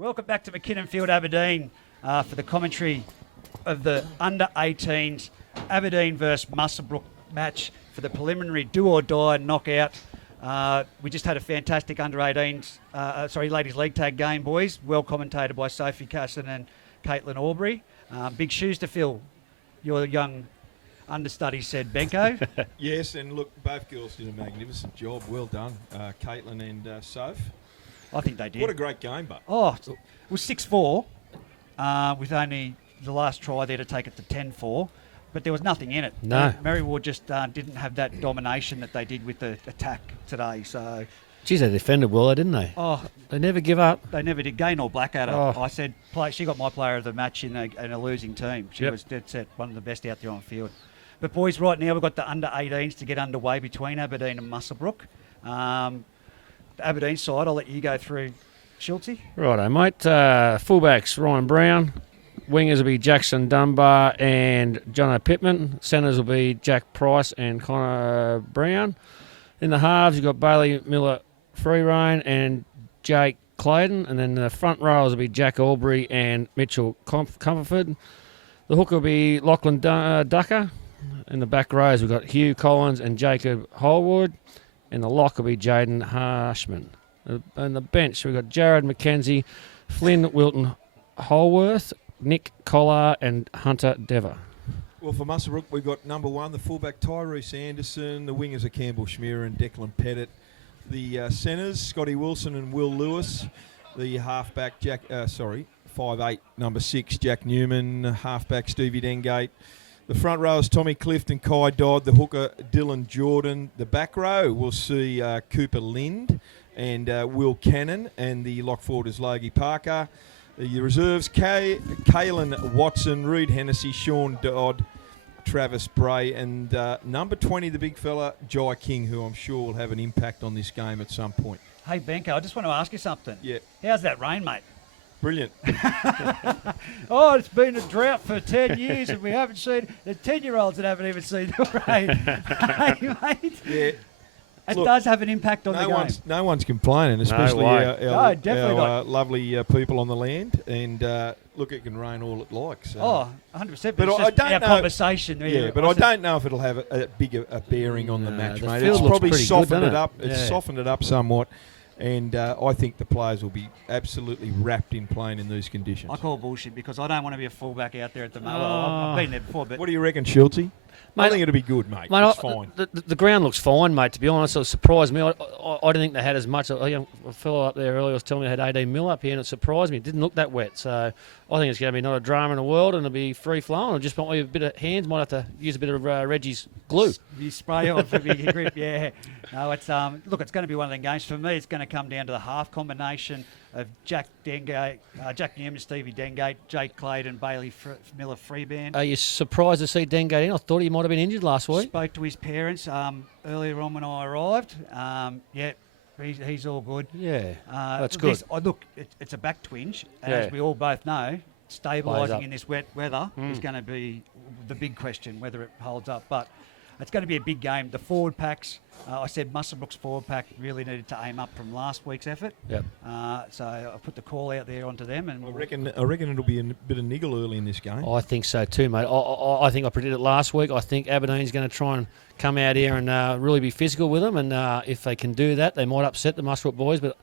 Welcome back to McKinnon Field, Aberdeen, for the commentary of the under-18s Aberdeen versus Muswellbrook match for the preliminary do-or-die knockout. We just had a fantastic under-18s, Ladies League Tag game, boys. Well commentated by Sophie Casson and Caitlin Aubrey. Big shoes to fill, your young understudy said, Benko. Yes, and look, both girls did a magnificent job. Well done, Caitlin and Soph. I think they did. What a great game, but. Oh, it was 6-4 with only the last try there to take it to 10-4. But there was nothing in it. No. Mary Ward just didn't have that domination that they did with the attack today. So, geez, they defended well, didn't they? Oh, they never give up. They never did. Gain or Blackadder. Oh. I said, she got my player of the match in a losing team. She was dead set, one of the best out there on field. But boys, right now we've got the under-18s to get underway between Aberdeen and Muswellbrook. The Aberdeen side, I'll let you go through, Schultzy. Righto, mate. Fullbacks, Ryan Brown. Wingers will be Jackson Dunbar and Jono Pittman. Centres will be Jack Price and Connor Brown. In the halves, you've got Bailey Miller Freereign and Jake Clayton. And then the front rows will be Jack Aubrey and Mitchell Comfort. The hooker will be Lachlan Ducker. In the back rows, we've got Hugh Collins and Jacob Holwood. And the lock will be Jaden Harshman. And the bench, we've got Jared McKenzie, Flynn Wilton Holworth, Nick Collar and Hunter Dever. Well, for Muswellbrook, we've got number one, the fullback Tyrese Anderson. The wingers are Campbell Schmeer and Declan Pettit. The centres, Scotty Wilson and Will Lewis. The halfback, 5'8", number 6, Jack Newman. Halfback, Stevie Dengate. The front row is Tommy Clift and Kai Dodd. The hooker, Dylan Jordan. The back row, we'll see Cooper Lind and Will Cannon. And the lock forward is Logie Parker. The reserves, Kaylin Watson, Reed Hennessy, Sean Dodd, Travis Bray, and number 20, the big fella, Jai King, who I'm sure will have an impact on this game at some point. Hey, Benko, I just want to ask you something. Yeah. How's that rain, mate? Brilliant. Oh, it's been a drought for 10 years and we haven't seen the 10-year-olds that haven't even seen the rain. Hey, mate. Yeah. It does have an impact on the game. No one's complaining, especially our lovely people on the land. And look, it can rain all it likes. Oh, 100%. But I don't know. Conversation. Yeah, but I don't know if it'll have a big bearing on the match, mate. It's probably softened good, it up. It's softened it up somewhat. And I think the players will be absolutely wrapped in playing in these conditions. I call bullshit because I don't want to be a fullback out there at the moment. I've been there before. But what do you reckon, Schultzy? Mate, I think it'll be good, mate. It's fine. The ground looks fine, mate, to be honest. It surprised me. I didn't think they had as much. A fellow up there earlier was telling me they had 18 mil up here, and it surprised me. It didn't look that wet. So I think it's going to be not a drama in the world, and it'll be free-flowing. Just want a bit of hands. Might have to use a bit of Reggie's glue. You spray on for big grip, yeah. No, it's look, it's going to be one of them games. For me, it's going to come down to the half combination of Jack Newman, Stevie Dengate, Jake Clayton, Bailey Miller Freeband. Are you surprised to see Dengate in? I thought he might have been injured last week. Spoke to his parents earlier on when I arrived. He's all good. Yeah, that's good. Look, it's a back twinge, and as we all both know, stabilising in this wet weather is going to be the big question, whether it holds up. But it's going to be a big game. The forward packs, I said Muswellbrook's forward pack really needed to aim up from last week's effort. Yep. So I put the call out there onto them. And I reckon it'll be a bit of niggle early in this game. I think so too, mate. I think I predicted it last week. I think Aberdeen's going to try and come out here and really be physical with them. And if they can do that, they might upset the Muswellbrook boys. But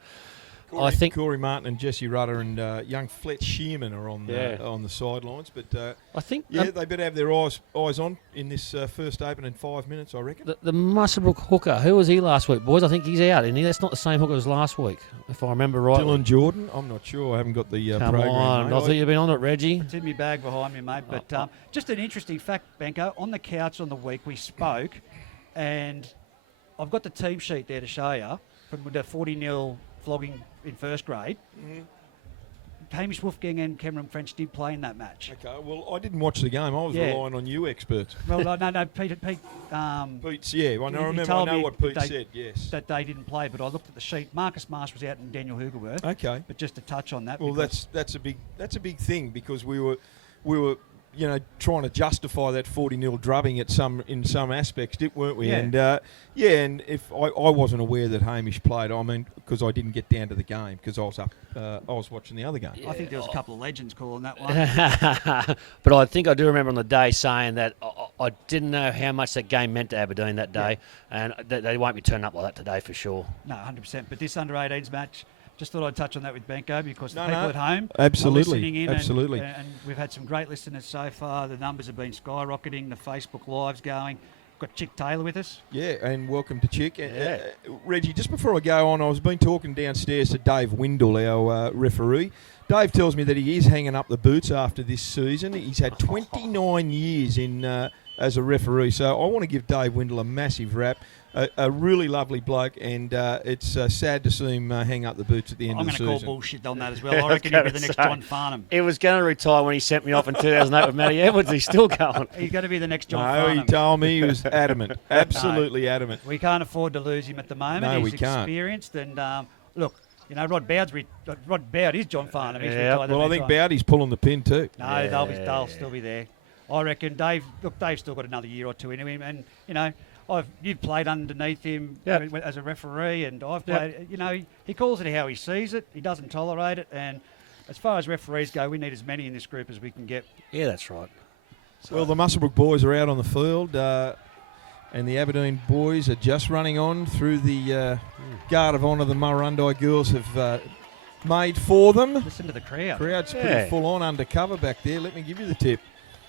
I think Corey Martin and Jesse Rudder and young Fletch Shearman are on the sidelines. But I think they better have their eyes on in this first open in 5 minutes, I reckon. The Muswellbrook hooker, who was he last week, boys? I think he's out, isn't he? That's not the same hooker as last week, if I remember right. Dylan Jordan? I'm not sure. I haven't got the Come program. on, I thought you'd been on it, Reggie. It's in my bag behind me, mate. But just an interesting fact, Benko, on the couch on the week we spoke, and I've got the team sheet there to show you from the 40-0 flogging in first grade. Mm-hmm. Hamish Wolfgang and Cameron French did play in that match. Okay, well, I didn't watch the game. I was relying on you experts. Well, no, Pete. Pete's, I know what Pete said, yes. That they didn't play, but I looked at the sheet. Marcus Marsh was out and Daniel Hugerworth. Okay. But just to touch on that. Well, that's a big thing because we were trying to justify that 40-0 drubbing in some aspects, weren't we? Yeah. And and if I wasn't aware that Hamish played, I mean, because I didn't get down to the game because I was up, I was watching the other game. I think there was a couple of legends calling that one. But I think I do remember on the day saying that I didn't know how much that game meant to Aberdeen that day, and they won't be turning up like that today for sure. No, 100%. But this under-18s match, just thought I'd touch on that with Benko because the No, people no, at home absolutely, are listening in. absolutely. And we've had some great listeners so far. The numbers have been skyrocketing. The Facebook Live's going. Got Chick Taylor with us. Yeah, and welcome to Chick. Yeah. Reggie, just before I go on, I was been talking downstairs to Dave Windle, our referee. Dave tells me that he is hanging up the boots after this season. He's had 29 years in as a referee, so I want to give Dave Windle a massive rap. A really lovely bloke, and it's sad to see him hang up the boots at the end I'm of the going to season. call bullshit on that as well. I reckon he'll be the next John Farnham. He was going to retire when he sent me off in 2008 with Matty Edwards. He's still going. He's going to be the next John No, Farnham. he told me he was adamant, absolutely adamant. We can't afford to lose him at the moment. No, He's we can't. experienced, and look, Rod Bowd is John Farnham. He's Yeah. retired that Well, I many think times. Bowdy's pulling the pin too. No, they'll still be there. I reckon Dave's still got another year or two in him, and you've played underneath him as a referee, and I've played. He calls it how he sees it. He doesn't tolerate it, and as far as referees go, we need as many in this group as we can get. Yeah, that's right. Well, the Muswellbrook boys are out on the field, and the Aberdeen boys are just running on through the guard of honour the Murrurundi girls have made for them. Listen to the crowd. Crowd's pretty full on undercover back there. Let me give you the tip.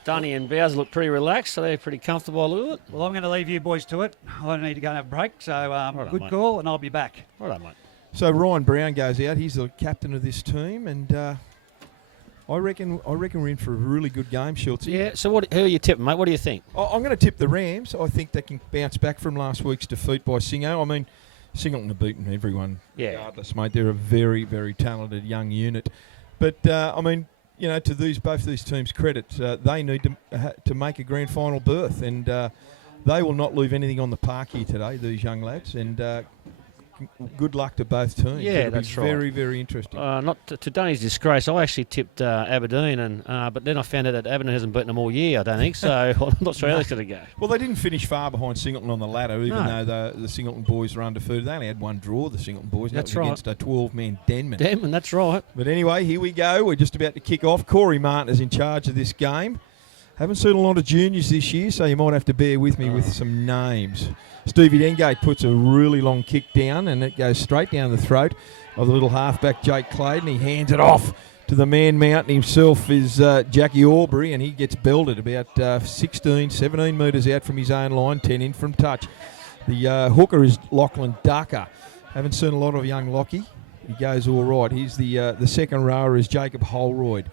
Dunny and Bowers look pretty relaxed, so they're pretty comfortable with it. Well, I'm going to leave you boys to it. I need to go and have a break, so good mate. call, and I'll be back. All right, mate. So Ryan Brown goes out. He's the captain of this team, and I reckon we're in for a really good game, Schultz. Yeah, so who are you tipping, mate? What do you think? I'm going to tip the Rams. I think they can bounce back from last week's defeat by Singo. I mean, Singleton have beaten everyone regardless, mate. They're a very, very talented young unit. But, I mean, to both these teams' credit, they need to make a grand final berth, and they will not leave anything on the park here today, these young lads, and good luck to both teams. Yeah, It'll that's be right. very, very interesting. Not to Dunny's disgrace, I actually tipped Aberdeen, but then I found out that Aberdeen hasn't beaten them all year, I don't think, so I'm not sure how that's going to go. Well, they didn't finish far behind Singleton on the ladder, even No. though the Singleton boys were undefeated. They only had one draw, the Singleton boys, and That's that was right. against a 12-man Denman. Damn, that's right. But anyway, here we go. We're just about to kick off. Corey Martin is in charge of this game. Haven't seen a lot of juniors this year, so you might have to bear with me with some names. Stevie Dengate puts a really long kick down, and it goes straight down the throat of the little halfback Jake Clayton. He hands it off to the man mountain himself, is Jackie Aubrey, and he gets belted about 16, 17 metres out from his own line, 10 in from touch. The hooker is Lachlan Ducker. Haven't seen a lot of young Lockie. He goes all right. He's the second rower is Jacob Holroyd.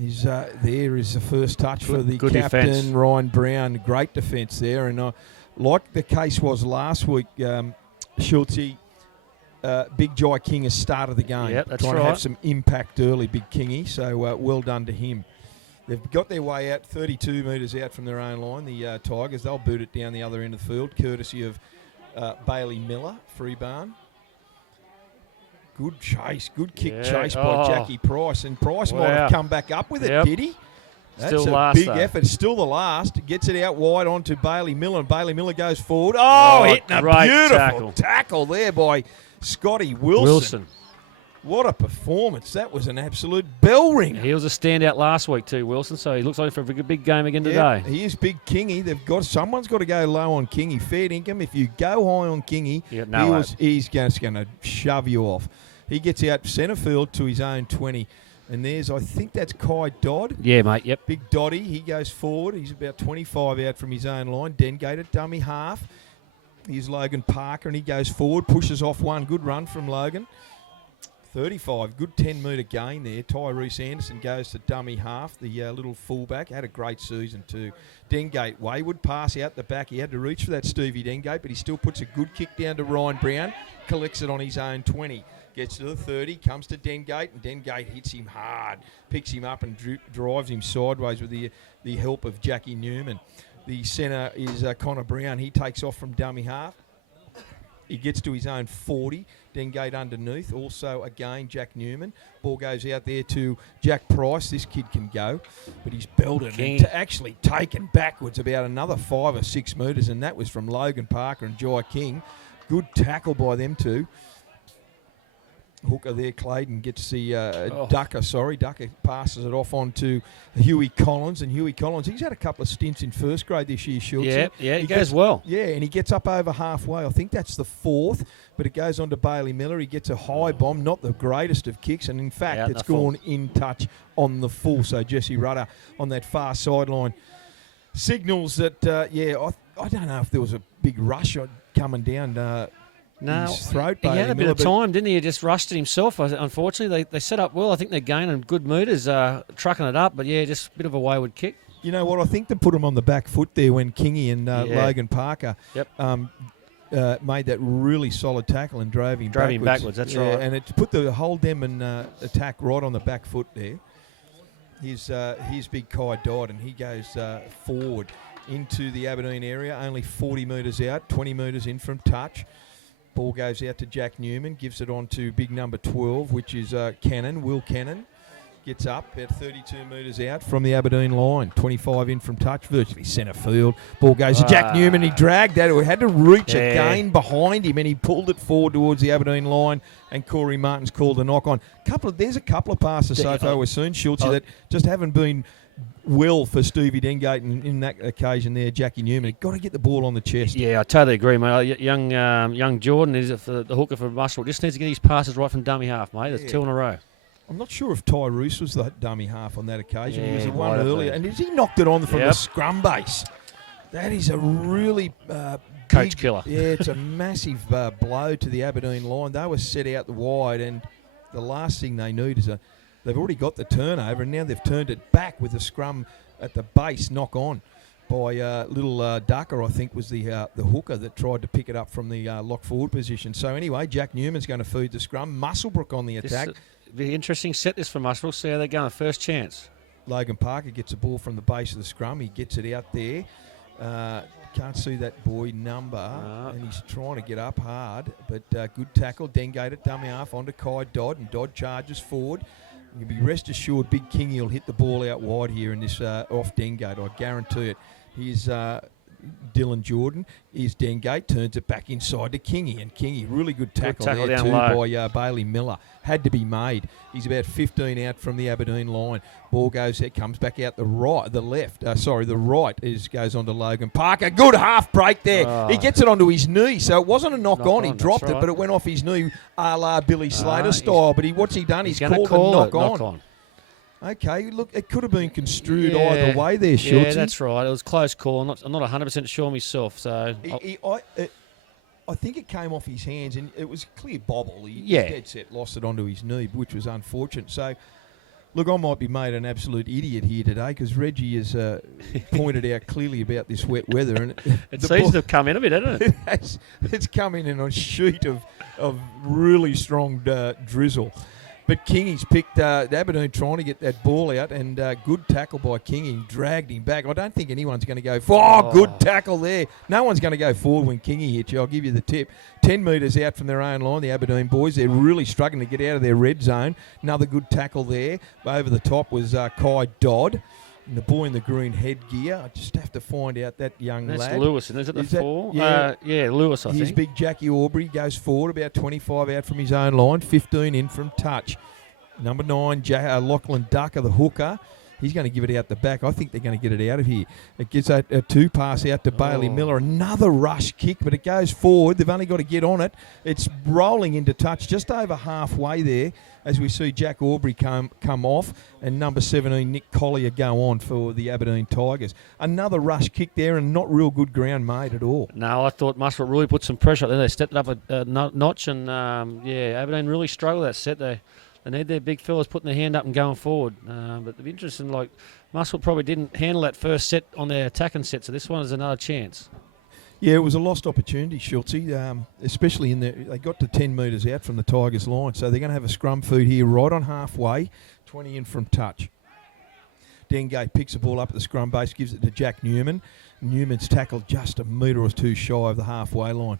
He's there is the first touch for the Good captain, defence. Ryan Brown. Great defence there. And like the case was last week, Schultze, Big Jai King has started the game. Yep, that's trying to have right. some impact early, Big Kingy. So well done to him. They've got their way out 32 metres out from their own line, the Tigers. They'll boot it down the other end of the field, courtesy of Bailey Miller, free barn. Good chase, good kick chase by Jackie Price. And Price might have come back up with it, did he? That's Still a last, big though. effort. Still the last. Gets it out wide onto Bailey Miller, and Bailey Miller goes forward. Oh, hitting a great beautiful tackle there by Scotty Wilson. What a performance. That was an absolute bell ringer. He was a standout last week too, Wilson, so he looks like for a big game again Yeah, today. he is Big Kingy. Someone's got to go low on Kingy. Fair income. If you go high on Kingy, You got no hope. he's just going to shove you off. He gets out centre field to his own 20. And I think that's Kai Dodd. Yeah, mate, yep. Big Doddy, he goes forward. He's about 25 out from his own line. Dengate at dummy half. Here's Logan Parker, and he goes forward, pushes off one. Good run from Logan. 35, good 10-metre gain there. Tyrese Anderson goes to dummy half, the little fullback. Had a great season too. Dengate, wayward pass out the back. He had to reach for that Stevie Dengate, but he still puts a good kick down to Ryan Brown. Collects it on his own 20. Gets to the 30, comes to Dengate, and Dengate hits him hard. Picks him up and drives him sideways with the help of Jackie Newman. The centre is Connor Brown. He takes off from dummy half. He gets to his own 40. Dengate underneath. Also, again, Jack Newman. Ball goes out there to Jack Price. This kid can go, but he's belted and actually taken backwards about another 5 or 6 metres, and that was from Logan Parker and Jai King. Good tackle by them two. Hooker there, Clayton gets the Ducker passes it off on to Huey Collins, and Huey Collins, he's had a couple of stints in first grade this year, Schultz. Yeah, he goes well. Yeah, and he gets up over halfway. I think that's the 4th, but it goes on to Bailey Miller. He gets a high bomb, not the greatest of kicks, and in fact, it's gone in touch on the full. So Jesse Rudder on that far sideline signals that, I don't know if there was a big rush coming down his throat. He had a bit of time, didn't he? He just rushed it himself. Unfortunately, they set up well. I think they're gaining good meters, trucking it up. But, just a bit of a wayward kick. You know what? I think they put him on the back foot there when Kingy and Logan Parker made that really solid tackle and drove him backwards. That's right. And it put the whole Denman attack right on the back foot there. Here's big Kai Dodd, and he goes forward into the Aberdeen area, only 40 metres out, 20 metres in from touch. Ball goes out to Jack Newman, gives it on to big number 12, which is Will Cannon. Gets up about 32 metres out from the Aberdeen line, 25 in from touch, virtually centre field. Ball goes to Jack Newman, he dragged that, he had to reach again behind him, and he pulled it forward towards the Aberdeen line, and Corey Martin's called a knock on. There's a couple of passes so far we've seen, Schultz, that just haven't been well for Stevie Dengate in that occasion there, Jackie Newman. He's got to get the ball on the chest. Yeah, I totally agree, mate. Young Jordan is the hooker for Muscle. Just needs to get his passes right from dummy half, mate. That's 2 in a row. I'm not sure if Tyrese was the dummy half on that occasion. He was the one earlier. And he knocked it on from the scrum base. That is a really coach killer. Yeah, it's a massive blow to the Aberdeen line. They were set out the wide, and the last thing they need is they've already got the turnover, and now they've turned it back with a scrum at the base knock on by little Ducker, I think, was the hooker that tried to pick it up from the lock forward position. So anyway, Jack Newman's going to feed the scrum. Musselbrook on the attack. Be interesting set this for Musselbrook. See how they're going. First chance. Logan Parker gets the ball from the base of the scrum. He gets it out there. Can't see that boy number, and he's trying to get up hard, but good tackle. Dengate at dummy half onto Kai Dodd, and Dodd charges forward. You can be rest assured Big Kingy will hit the ball out wide here in this off Dengate. I guarantee it. Here's Dylan Jordan. Here's Dengate, turns it back inside to Kingy, and Kingy, really good tackle there down too low by Bailey Miller. Had to be made. He's about 15 out from the Aberdeen line. Ball goes out, comes back out the right. The right goes on to Logan Parker. Good half break there. He gets it onto his knee, so it wasn't a knock on. He dropped it, but it went off his knee, a la Billy Slater style. But what's he done? He's called a knock on. Okay, look, it could have been construed either way there, Schultz. Yeah, that's right. It was a close call. I'm not 100% sure myself. So I think it came off his hands, and it was a clear bobble. He dead set lost it onto his knee, which was unfortunate. So, look, I might be made an absolute idiot here today because Reggie has pointed out clearly about this wet weather. And it seems to have come in a bit, hasn't it? It's come in a sheet of really strong drizzle. But Kingy's picked Aberdeen trying to get that ball out, and good tackle by Kingy, dragged him back. I don't think anyone's going to go, good tackle there. No one's going to go forward when Kingy hits you, I'll give you the tip. 10 metres out from their own line, the Aberdeen boys, they're really struggling to get out of their red zone. Another good tackle there. Over the top was Kai Dodd. And the boy in the green headgear, I just have to find out that young lad. That's Lewis, isn't it? The 4? Yeah, Lewis, I think. Here's big Jackie Aubrey, goes forward about 25 out from his own line, 15 in from touch. Number 9, Lachlan Ducker, the hooker. He's going to give it out the back. I think they're going to get it out of here. It gets a 2-pass out to Bailey Miller. Another rush kick, but it goes forward. They've only got to get on it. It's rolling into touch just over halfway there as we see Jack Aubrey come off and number 17, Nick Collier, go on for the Aberdeen Tigers. Another rush kick there and not real good ground made at all. No, I thought Musselbrook really put some pressure up there. They stepped up a notch and, Aberdeen really struggled that set. They need their big fellas putting their hand up and going forward. But it'd be interesting, Muscle probably didn't handle that first set on their attacking set, so this one is another chance. Yeah, it was a lost opportunity, Schultze, especially they got to 10 metres out from the Tigers' line, so they're going to have a scrum feed here right on halfway, 20 in from touch. Dengate picks the ball up at the scrum base, gives it to Jack Newman. Newman's tackled just a metre or two shy of the halfway line.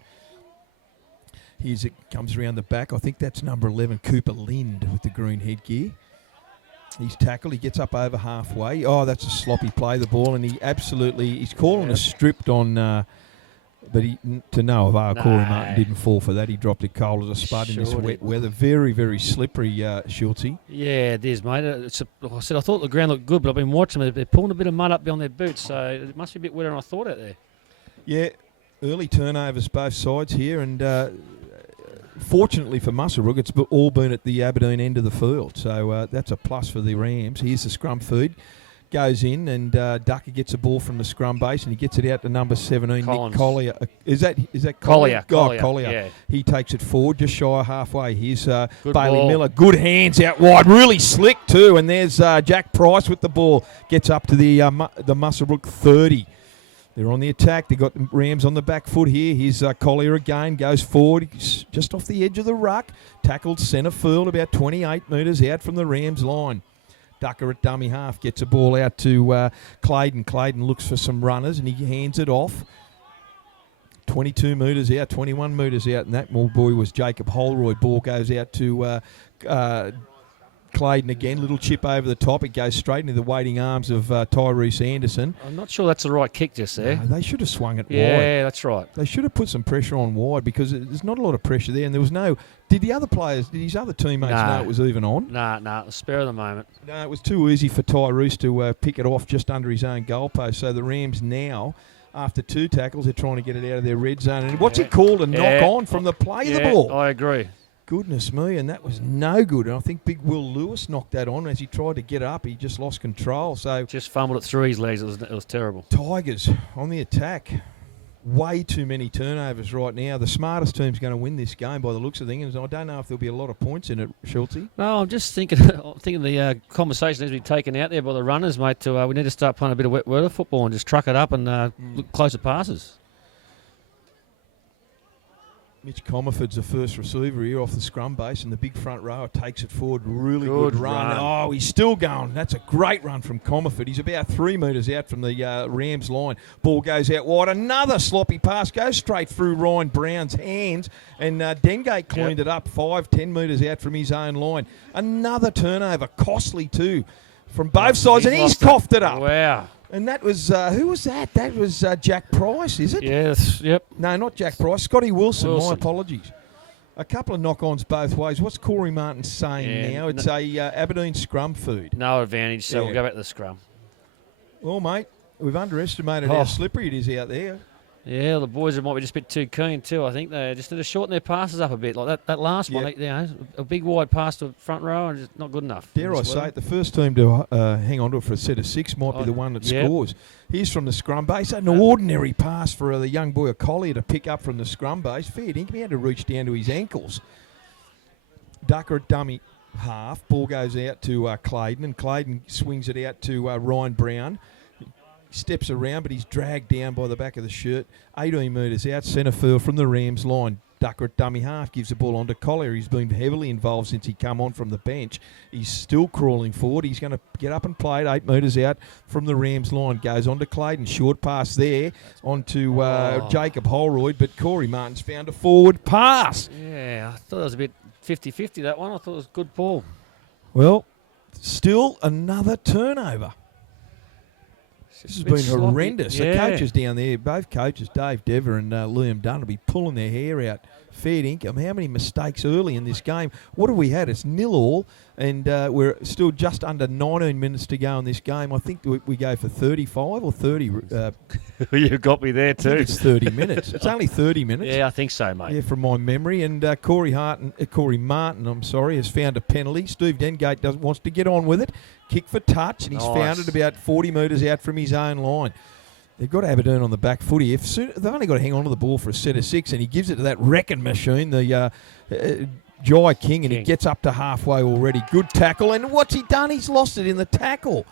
Here's it comes around the back. I think that's number 11, Cooper Lind, with the green headgear. He's tackled. He gets up over halfway. Oh, that's a sloppy play, the ball, and he's calling a stripped on, but to no avail. Corey Martin didn't fall for that. He dropped it cold as a spud in this wet weather. Very, very slippery, Schultze. Yeah, it is, mate. I said I thought the ground looked good, but I've been watching them. They're pulling a bit of mud up beyond their boots, so it must be a bit wetter than I thought out there. Yeah, early turnovers both sides here, and fortunately for Musselrook, it's all been at the Aberdeen end of the field, so that's a plus for the Rams. Here's the scrum feed. Goes in, and Ducker gets a ball from the scrum base, and he gets it out to number 17, Collins. Nick Collier. Is that Collier? Collier. Yeah. He takes it forward, just shy of halfway. Here's Bailey ball. Miller. Good hands out wide, really slick too. And there's Jack Price with the ball. Gets up to the Musselrook 30. They're on the attack. They've got the Rams on the back foot here. Here's Collier again. Goes forward. He's just off the edge of the ruck. Tackled centre field about 28 metres out from the Rams line. Ducker at dummy half gets a ball out to Clayton. Clayton looks for some runners, and he hands it off. 22 metres out, 21 metres out, and that boy was Jacob Holroyd. Ball goes out to Clayton again. Little chip over the top. It goes straight into the waiting arms of Tyrese Anderson. I'm not sure that's the right kick just there. They should have swung it wide. Yeah, that's right. They should have put some pressure on wide, because there's not a lot of pressure there, and there was no... Did his other teammates know it was even on? Nah, spare of the moment. No, it was too easy for Tyrese to pick it off just under his own goalpost. So the Rams now, after 2 tackles, they're trying to get it out of their red zone. And what's it called? A knock on from the play of the ball. I agree. Goodness me, and that was no good. And I think big Will Lewis knocked that on. As he tried to get up, he just lost control. So just fumbled it through his legs. It was terrible. Tigers on the attack. Way too many turnovers right now. The smartest team's going to win this game by the looks of things. I don't know if there'll be a lot of points in it, Schultze. No, I'm just thinking the conversation needs to be taken out there by the runners, mate. We need to start playing a bit of wet weather football and just truck it up and look closer passes. Mitch Comerford's the first receiver here off the scrum base, and the big front rower takes it forward. Really good run. Oh, he's still going. That's a great run from Comerford. He's about 3 metres out from the Rams line. Ball goes out wide. Another sloppy pass goes straight through Ryan Brown's hands, and Dengate cleaned it up 5-10 metres out from his own line. Another turnover, costly too, from both sides, and he's coughed it up. Wow. And that was, who was that? That was Jack Price, is it? Yes, yep. No, not Jack Price. Scotty Wilson. My apologies. A couple of knock-ons both ways. What's Corey Martin saying now? It's a Aberdeen scrum feed. No advantage, so we'll go back to the scrum. Well, mate, we've underestimated how slippery it is out there. Yeah, the boys might be just a bit too keen too. I think they just need to shorten their passes up a bit. Like that last one, a big wide pass to the front row and just not good enough. Dare I say it, the first team to hang on to it for a set of 6 might be the one that scores. Here's from the scrum base. An ordinary pass for the young boy, Collier, to pick up from the scrum base. Fair dinkum, he had to reach down to his ankles. Ducker at dummy half. Ball goes out to Clayton, and Clayton swings it out to Ryan Brown. Steps around, but he's dragged down by the back of the shirt. 18 metres out, centre field from the Rams line. Ducker at dummy half gives the ball on to Collier. He's been heavily involved since he come on from the bench. He's still crawling forward. He's going to get up and play it 8 metres out from the Rams line. Goes on to Clayton. Short pass there on to Jacob Holroyd, but Corey Martin's found a forward pass. Yeah, I thought it was a bit 50-50, that one. I thought it was a good ball. Well, still another turnover. This has been horrendous. The coaches down there, both coaches, Dave Dever and Liam Dunn, will be pulling their hair out. Fair income. How many mistakes early in this game? What have we had? It's 0-0, and we're still just under 19 minutes to go in this game. I think we go for 35 or 30. You got me there too. I think it's 30 minutes. It's only 30 minutes. Yeah, I think so, mate. Yeah, from my memory. And Corey Martin, has found a penalty. Steve Dengate wants to get on with it. Kick for touch, and he's found it about 40 metres out from his own line. They've got Aberdeen on the back footy. They've only got to hang on to the ball for a set of 6, and he gives it to that wrecking machine, the Jai King, and he gets up to halfway already. Good tackle, and what's he done? He's lost it in the tackle.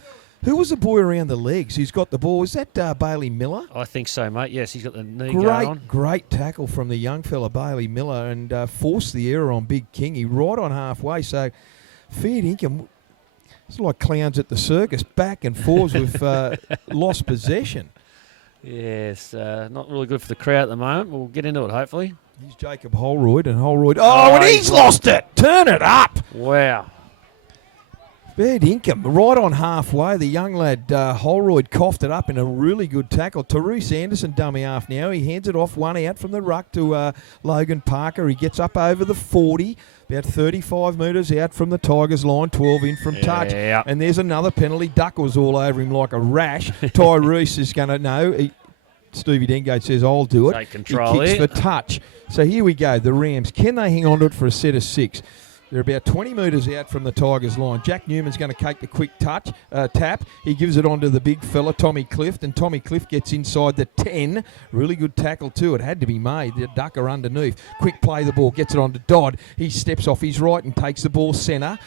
Who was the boy around the legs who's got the ball? Is that Bailey Miller? I think so, mate. Yes, he's got the knee going on. Great tackle from the young fella, Bailey Miller, and forced the error on Big King. He right on halfway, so fair dinkum. It's like clowns at the circus, back and forwards with lost possession. Yes, not really good for the crowd at the moment. We'll get into it, hopefully. He's Jacob Holroyd, and Holroyd... Oh, and he's lost it! Turn it up! Wow. Fair dinkum, right on halfway. The young lad, Holroyd, coughed it up in a really good tackle. Taruse Anderson, dummy half now. He hands it off, one out from the ruck to Logan Parker. He gets up over the 40, about 35 metres out from the Tigers line, 12 in from touch. And there's another penalty. Duck was all over him like a rash. Tyrese is going to know. Stevie Dengate says, I'll do it. Take control. He kicks for touch. So here we go, the Rams. Can they hang on to it for a set of 6? They're about 20 metres out from the Tigers line. Jack Newman's going to take the quick tap. He gives it on to the big fella, Tommy Clift, and Tommy Clift gets inside the 10. Really good tackle too. It had to be made. The ducker underneath. Quick play the ball, gets it on to Dodd. He steps off his right and takes the ball centre.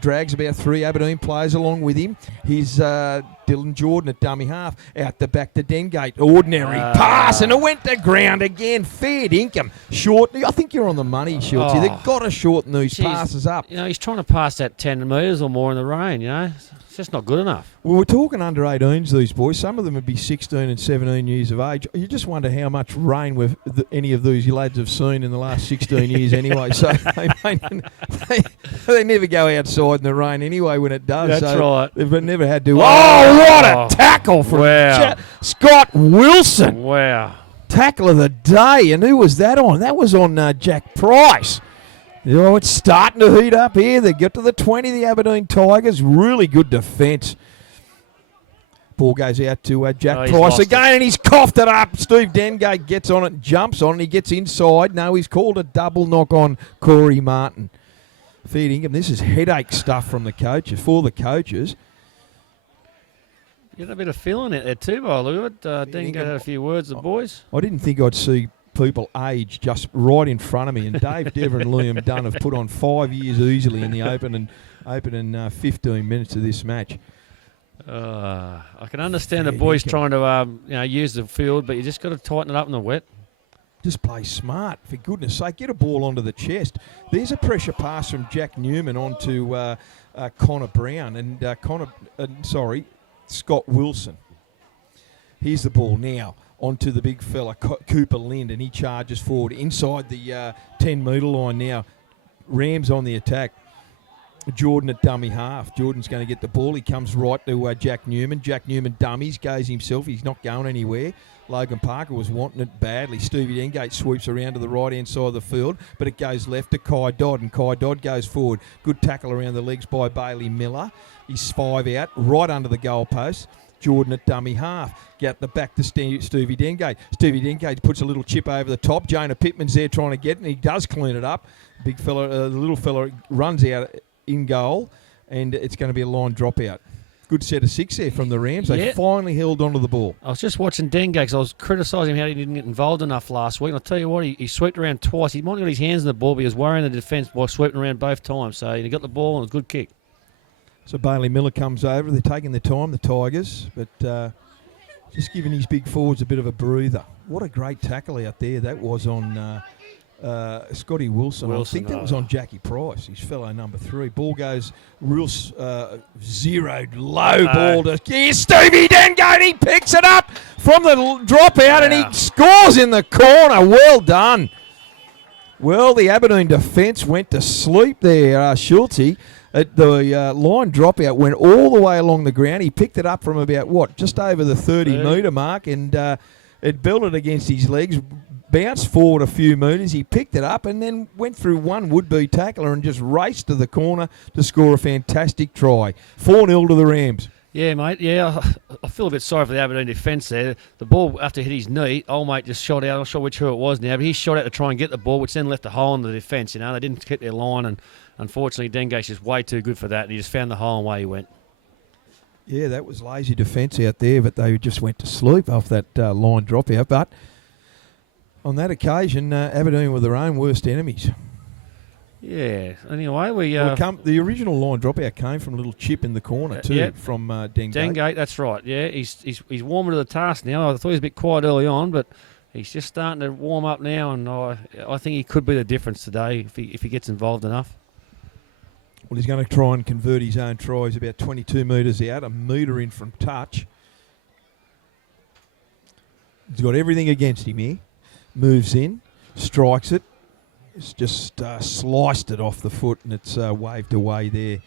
Drags about 3 Aberdeen players along with him. He's Dylan Jordan at dummy half. Out the back to Dengate. Ordinary pass, and it went to ground again. Fair dinkum. Short. I think you're on the money, Schultzy. They've got to shorten these passes up. You know, he's trying to pass that 10 metres or more in the rain, you know. It's just not good enough. Well, we're talking under 18s, these boys. Some of them would be 16 and 17 years of age. You just wonder how much rain any of these lads have seen in the last 16 years anyway. So they never go outside in the rain anyway when it does. That's right. They've never had to. Oh, what a tackle from Scott Wilson. Wow. Tackle of the day. And who was that on? That was on Jack Price. Oh, it's starting to heat up here. They get to the 20, the Aberdeen Tigers. Really good defence. Ball goes out to Jack Price again, and he's coughed it up. Steve Dengate gets on it and jumps on it, and he gets inside. No, he's called a double knock on Corey Martin. Feeding him. This is headache stuff from the coaches, for the coaches. You got a bit of feeling out there too, by the look of it. Dengate had a few words with the boys. I didn't think I'd see people age just right in front of me, and Dave Dever and Liam Dunn have put on 5 years easily in the opening 15 minutes of this match. I can understand the boys trying to use the field, but you just got to tighten it up in the wet. Just play smart, for goodness sake. Get a ball onto the chest. There's a pressure pass from Jack Newman onto Connor Brown and Scott Wilson. Here's the ball now. Onto the big fella, Cooper Lind, and he charges forward inside the 10-metre line now. Rams on the attack. Jordan at dummy half. Jordan's going to get the ball. He comes right to Jack Newman. Jack Newman dummies, goes himself. He's not going anywhere. Logan Parker was wanting it badly. Stevie Dengate sweeps around to the right-hand side of the field, but it goes left to Kai Dodd, and Kai Dodd goes forward. Good tackle around the legs by Bailey Miller. He's 5 out, right under the goalpost. Jordan at dummy half. Get the back to Stevie Dengate. Stevie Dengate puts a little chip over the top. Jonah Pittman's there trying to get it, and he does clean it up. Big fella, the little fella runs out in goal, and it's going to be a line dropout. Good set of 6 there from the Rams. They finally held onto the ball. I was just watching Dengate because I was criticising how he didn't get involved enough last week. And I'll tell you what, he swept around twice. He might have got his hands in the ball, but he was worrying the defence by sweeping around both times. So he got the ball, and it was a good kick. So Bailey Miller comes over. They're taking their time, the Tigers, but just giving his big forwards a bit of a breather. What a great tackle out there. That was on Scotty Wilson. I think that was on Jackie Price, his fellow number 3. Ball goes real zeroed, low ball to Stevie Dengate. He picks it up from the dropout and he scores in the corner. Well done. Well, the Aberdeen defence went to sleep there, Schultze. The line dropout went all the way along the ground. He picked it up from about, just over the 30-metre mark, and it belted against his legs, bounced forward a few metres. He picked it up and then went through one would-be tackler and just raced to the corner to score a fantastic try. 4-0 to the Rams. Yeah, mate. Yeah, I feel a bit sorry for the Aberdeen defence there. The ball, after it hit his knee, old mate just shot out. I'm not sure who it was now, but he shot out to try and get the ball, which then left a hole in the defence. They didn't keep their line, and unfortunately, Dengate's just way too good for that, and he just found the hole and away he went. Yeah, that was lazy defence out there, but they just went to sleep off that line dropout. But on that occasion, Aberdeen were their own worst enemies. Yeah. Anyway, the original line dropout came from a little chip in the corner too, from Dengate. Dengate, that's right. Yeah, he's warming to the task now. I thought he was a bit quiet early on, but he's just starting to warm up now, and I think he could be the difference today if he gets involved enough. Well, he's going to try and convert his own try. He's about 22 metres out, a metre in from touch. He's got everything against him here. Moves in, strikes it. It's just sliced it off the foot, and it's waved away there.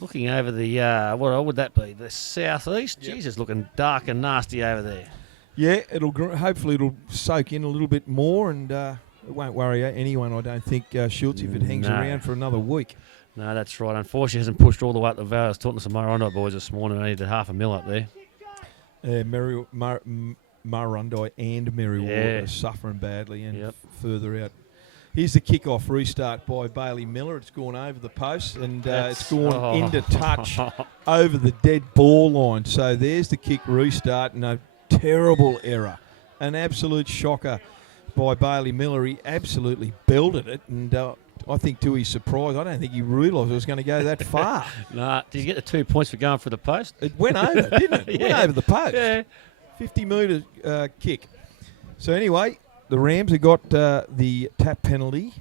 Looking over the, what would that be? The southeast? Yep. Jesus, looking dark and nasty over there. Yeah, hopefully it'll soak in a little bit more, and it won't worry anyone, I don't think, Schultz, if it hangs around for another week. No, that's right. Unfortunately, it hasn't pushed all the way up the valley. I was talking to some Murrundi boys this morning. I needed $500,000 up there. Murrundi and Merriwater are suffering badly and further out. Here's the kickoff restart by Bailey Miller. It's gone over the post and it's gone into touch over the dead ball line. So there's the kick restart and a terrible error. An absolute shocker by Bailey Miller. He absolutely belted it, and I think to his surprise, I don't think he realised it was going to go that far. Nah, did you get the 2 points for going for the post? It went over, didn't it? It went over the post. Yeah. 50-metre kick. So anyway, the Rams have got the tap penalty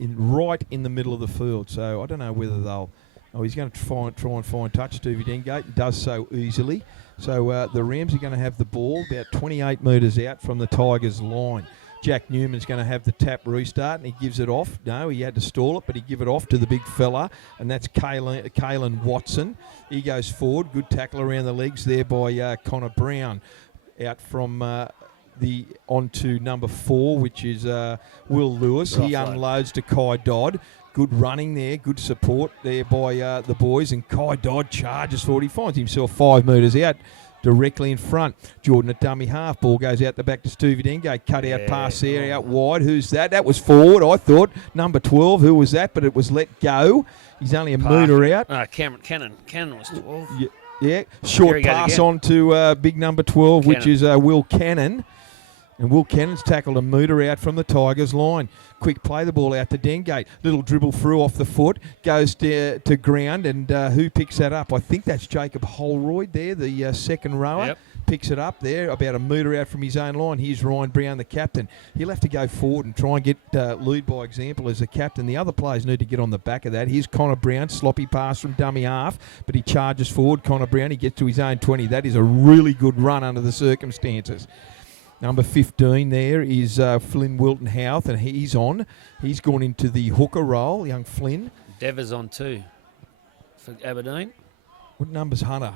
right in the middle of the field. So I don't know whether they'll... Oh, he's going to try and find touch. Stevie Dengate and does so easily. So the Rams are going to have the ball about 28 metres out from the Tigers' line. Jack Newman's going to have the tap restart, and he gives it off. No, he had to stall it, but he give it off to the big fella, and that's Kalen Watson. He goes forward. Good tackle around the legs there by Connor Brown. Out from onto number 4, which is Will Lewis. He unloads to Kai Dodd. Good running there, good support there by the boys, and Kai Dodd charges forward. He finds himself 5 metres out, directly in front. Jordan at dummy half. Ball goes out the back to Stevie Dengate. Cut out pass there, out wide. Who's that? That was forward, I thought. Number 12. Who was that? But it was let go. He's only a metre out. Cameron Cannon was 12. Yeah. Short pass on to big number 12, which is Will Cannon. And Will Cannon's tackled a metre out from the Tigers' line. Quick play the ball out to Dengate. Little dribble through off the foot. Goes to ground, and who picks that up? I think that's Jacob Holroyd there, the second rower. Yep. Picks it up there, about a metre out from his own line. Here's Ryan Brown, the captain. He'll have to go forward and try and get lead by example as the captain. The other players need to get on the back of that. Here's Connor Brown, sloppy pass from dummy half, but he charges forward. Connor Brown, he gets to his own 20. That is a really good run under the circumstances. Number 15 there is Flynn Wilton Houth, and he's on. He's gone into the hooker role, young Flynn. Devers on too for Aberdeen. What number's Hunter?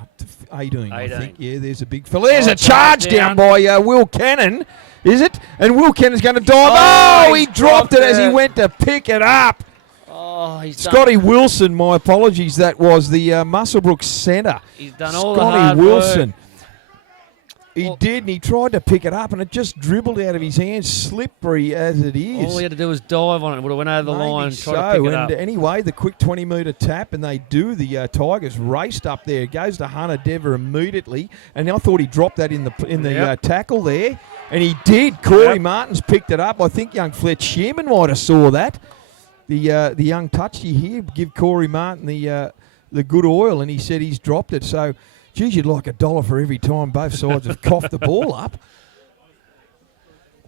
18, I 18. think. Yeah, there's a big fella. There's a charge down by Will Cannon, is it? And Will Cannon's going to dive. He dropped it as he went to pick it up. Oh, he's Scotty Wilson, my apologies. That was the Musselbrook centre. He's done all the hard Wilson. work. He did, and he tried to pick it up, and it just dribbled out of his hands, slippery as it is. All he had to do was dive on it. Would have went over the line, tried to pick it up. And anyway, the quick 20-metre tap, and they do. The Tigers raced up there. It goes to Hunter Dever immediately, and I thought he dropped that in the tackle there, and he did. Corey Martin's picked it up. I think young Fletch Shearman might have saw that. The young touchy here, give Corey Martin the good oil, and he said he's dropped it. So, geez, you'd like $1 for every time both sides have coughed the ball up.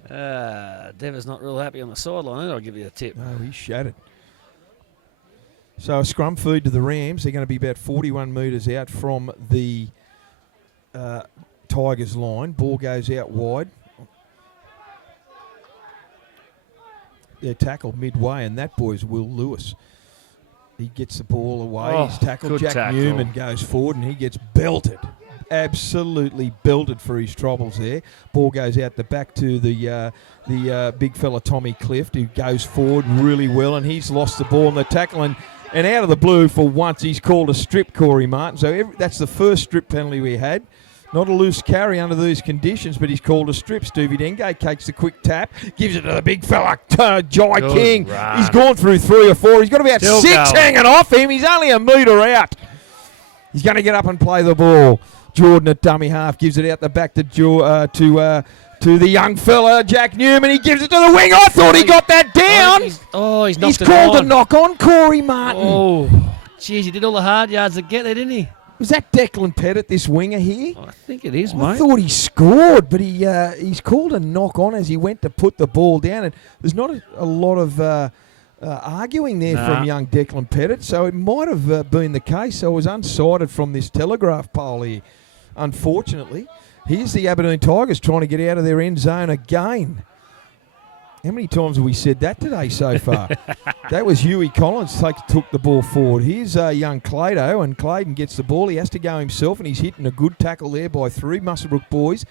Dever's not real happy on the sideline. I'll give you a tip. No, he's shattered. So a scrum feed to the Rams. They're going to be about 41 metres out from the Tigers line. Ball goes out wide. They're tackled midway, and that boy's Will Lewis. He gets the ball away. He's tackled. Jack Newman goes forward, and he gets belted. Absolutely belted for his troubles there. Ball goes out the back to the big fella Tommy Clift, who goes forward really well, and he's lost the ball in the tackle. And out of the blue, for once, he's called a strip, Corey Martin. So that's the first strip penalty we had. Not a loose carry under these conditions, but he's called a strip. Stevie Dengate takes the quick tap, gives it to the big fella, Jai King. Run. He's gone through 3 or 4. He's got about 6 hanging off him. He's only a metre out. He's going to get up and play the ball. Jordan at dummy half gives it out the back to the young fella, Jack Newman. He gives it to the wing. I thought he got that down. He's knocked He's called a knock on Corey Martin. Oh, geez, he did all the hard yards to get there, didn't he? Was that Declan Pettit, this winger here? I think it is, mate. I thought he scored, but he's called a knock on as he went to put the ball down. And there's not a lot of arguing there from young Declan Pettit, so it might have been the case. So I was unsighted from this Telegraph poll here, unfortunately. Here's the Aberdeen Tigers trying to get out of their end zone again. How many times have we said that today so far? That was Huey Collins took the ball forward. Here's young Clado, and Clayton gets the ball. He has to go himself, and he's hitting a good tackle there by 3 Muswellbrook boys.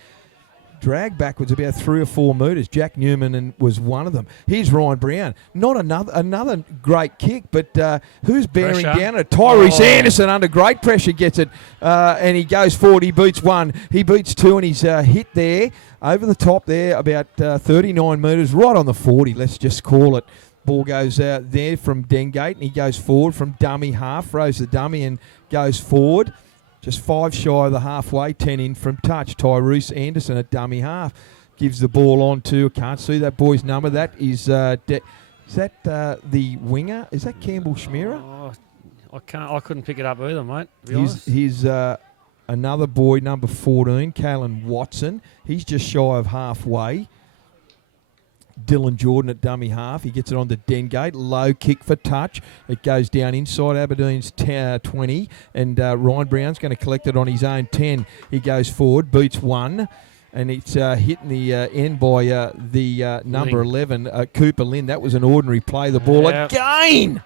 Drag backwards about 3 or 4 metres. Jack Newman was one of them. Here's Ryan Brown. Not another great kick, but who's bearing Pressure. down it? Tyrese Anderson under great pressure gets it, and he goes forward. He beats 1. He beats 2, and he's hit there over the top there about 39 metres, right on the 40. Let's just call it. Ball goes out there from Dengate, and he goes forward from dummy half, throws the dummy and goes forward. Just 5 shy of the halfway, 10 in from touch. Tyrese Anderson at dummy half gives the ball on to, I can't see that boy's number. That is the winger? Is that Campbell Schmierer? Oh, I couldn't pick it up either, mate. To be honest. He's another boy, number 14, Kalen Watson. He's just shy of halfway. Dylan Jordan at dummy half. He gets it on to Dengate. Low kick for touch. It goes down inside Aberdeen's 20. And Ryan Brown's going to collect it on his own 10. He goes forward, beats 1. And it's hitting the end by the number 11, Cooper Lynn. That was an ordinary play. The ball again.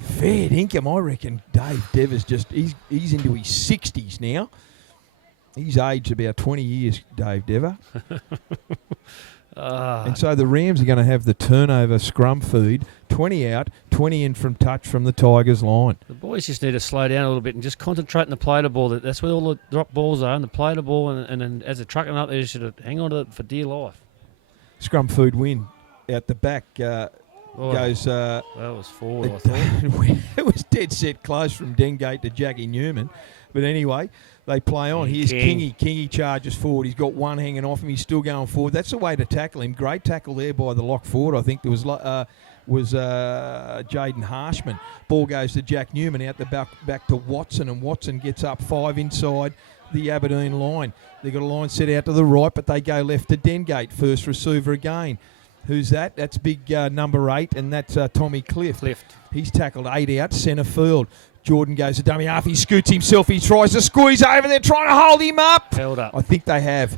Fair dinkum, I reckon. Dave Devers he's into his 60s now. He's aged about 20 years, Dave Dever. And so the Rams are going to have the turnover scrum feed, 20 out, 20 in from touch from the Tigers line. The boys just need to slow down a little bit and just concentrate on the play to ball. That's where all the drop balls are, and the play to ball, and then as they're trucking up, they should hang on to it for dear life. Scrum feed win out the back goes... that was forward, I thought. It was dead set close from Dengate to Jackie Newman. But anyway, they play on. Here's Kingy. Kingy charges forward. He's got 1 hanging off him. He's still going forward. That's the way to tackle him. Great tackle there by the lock forward. I think there was Jaden Harshman. Ball goes to Jack Newman out the back to Watson, and Watson gets up 5 inside the Aberdeen line. They've got a line set out to the right, but they go left to Dengate. First receiver again. Who's that? That's big number 8, and that's Tommy Clift. He's tackled 8 out, centre field. Jordan goes to dummy half. He scoots himself. He tries to squeeze over there, trying to hold him up. Held up. I think they have.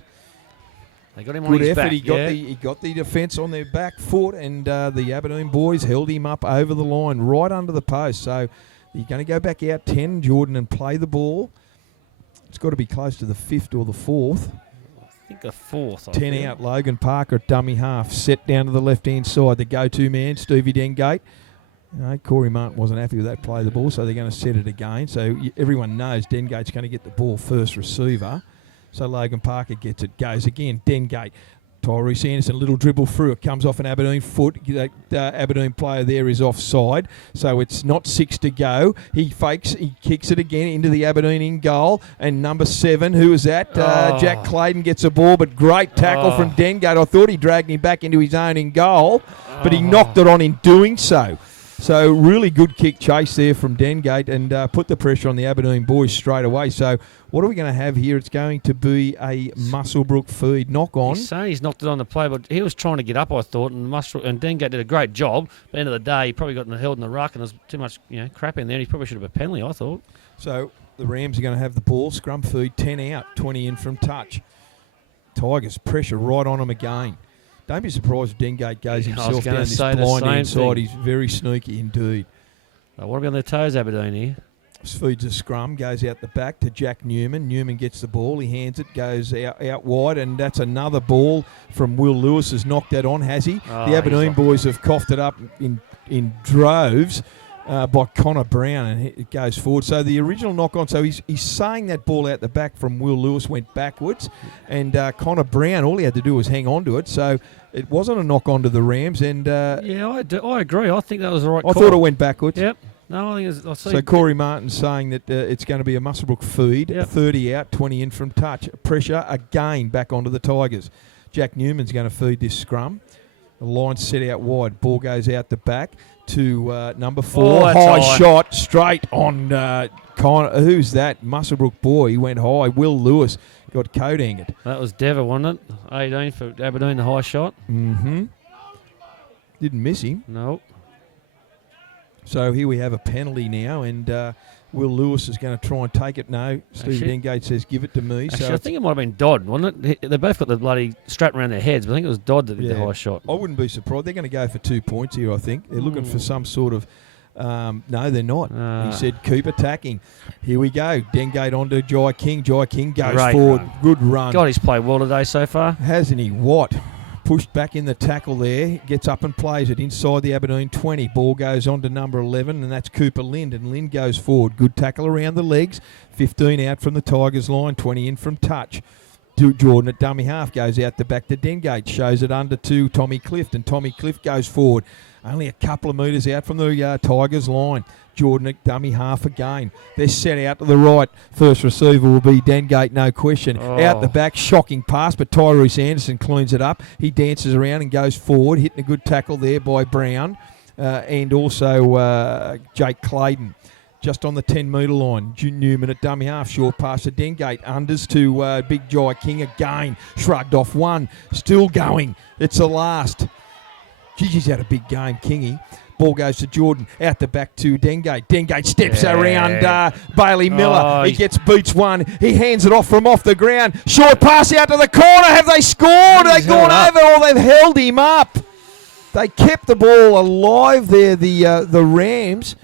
They got him Good on his effort. back. He got the defence on their back foot, and the Aberdeen boys held him up over the line, right under the post. So you're going to go back out 10, Jordan, and play the ball. It's got to be close to the 5th or the 4th. I think the 4th. 10 out, Logan Parker at dummy half. Set down to the left-hand side. The go-to man, Stevie Dengate. Corey Martin wasn't happy with that play of the ball, so they're going to set it again. So everyone knows Dengate's going to get the ball first receiver. So Logan Parker gets it. Goes again. Dengate. Tyrese Anderson, little dribble through. It comes off an Aberdeen foot. That Aberdeen player there is offside. So it's not 6 to go. He fakes. He kicks it again into the Aberdeen in goal. And number 7, who is that? Jack Clayton gets a ball, but great tackle from Dengate. I thought he dragged him back into his own in goal, but he knocked it on in doing so. So really good kick chase there from Dengate, and put the pressure on the Aberdeen boys straight away. So what are we going to have here? It's going to be a Muswellbrook feed. Knock on. He's saying he's knocked it on the play, but he was trying to get up, I thought, and Dengate did a great job. At the end of the day, he probably got held in the ruck, and there's too much crap in there. He probably should have a penalty, I thought. So the Rams are going to have the ball. Scrum feed, 10 out, 20 in from touch. Tigers pressure right on them again. Don't be surprised if Dengate goes himself down this blind inside. He's very sneaky indeed. What about their toes, Aberdeen here? Feeds a scrum, goes out the back to Jack Newman. Newman gets the ball. He hands it, goes out wide, and that's another ball from Will Lewis. Has knocked that on, has he? The Aberdeen boys have coughed it up in droves by Connor Brown, and it goes forward. So the original knock-on, so he's saying that ball out the back from Will Lewis went backwards, and Connor Brown, all he had to do was hang on to it. So it wasn't a knock-on to the Rams. And I agree. I think that was the right call. I thought it went backwards. Yep. No, I think it's... So Corey Martin's saying that it's going to be a Muswellbrook feed. Yep. 30 out, 20 in from touch. Pressure again back onto the Tigers. Jack Newman's going to feed this scrum. The line's set out wide. Ball goes out the back to number 4. High shot straight on who's that? Muswellbrook boy. He went high. Will Lewis got coat angered. That was Dever, wasn't it? 18 for Aberdeen, the high shot. Mm-hmm. Didn't miss him. No. So here we have a penalty now, and Will Lewis is going to try and take it. No, Stevie Dengate says, give it to me. Actually, So I think it might have been Dodd, wasn't it? They both got the bloody strap around their heads, but I think it was Dodd that did the high shot. I wouldn't be surprised. They're going to go for 2 points here, I think. They're looking for some sort of... no, they're not. He said, keep attacking. Here we go. Dengate onto Jai King. Jai King goes forward. Good run. God, he's played well today so far. Hasn't he? What? Pushed back in the tackle there. Gets up and plays it inside the Aberdeen 20. Ball goes on to number 11, and that's Cooper Lind. And Lind goes forward. Good tackle around the legs. 15 out from the Tigers line. 20 in from touch. Jordan at dummy half goes out the back to Dengate. Shows it under to Tommy Clift, and Tommy Clift goes forward. Only a couple of metres out from the Tigers line. Jordan at dummy half again. They're set out to the right. First receiver will be Dengate, no question. Out the back, shocking pass, but Tyrese Anderson cleans it up. He dances around and goes forward, hitting a good tackle there by Brown and also Jake Clayton. Just on the 10-metre line. Newman at dummy half. Short pass to Dengate. Unders to Big Jai King again. Shrugged off one. Still going. It's the last. Gigi's had a big game, Kingy. Ball goes to Jordan. Out the back to Dengate. Dengate steps around Bailey Miller. He gets beats one. He hands it off from off the ground. Short pass out to the corner. Have they scored? They've gone over or they've held him up. They kept the ball alive there, the Rams.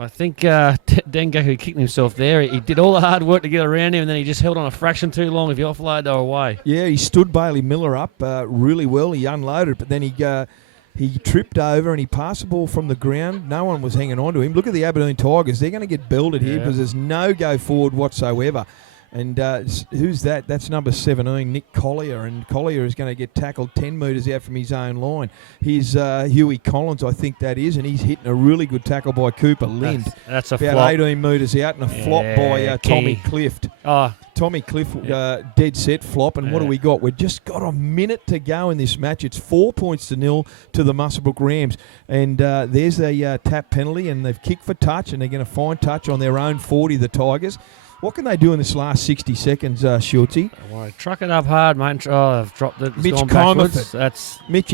I think Denga, who kicked himself there, he did all the hard work to get around him, and then he just held on a fraction too long. If he offloaded, they were away. Yeah, he stood Bailey Miller up really well. He unloaded, but then he tripped over and he passed the ball from the ground. No one was hanging on to him. Look at the Aberdeen Tigers. They're going to get belted here because there's no go forward whatsoever. And who's that? That's number 17, Nick Collier. And Collier is going to get tackled 10 metres out from his own line. Here's Huey Collins, I think that is, and he's hitting a really good tackle by Cooper Lind. That's a about flop. 18 metres out, and a flop by Tommy Clift. Tommy Clift, dead set flop. And what do we got? We've just got a minute to go in this match. It's 4-0 to the Muswellbrook Rams. And there's a tap penalty, and they've kicked for touch, and they're going to find touch on their own 40, the Tigers. What can they do in this last 60 seconds, Shorty? Truck it up hard, mate. Oh, I've dropped it. Mitchy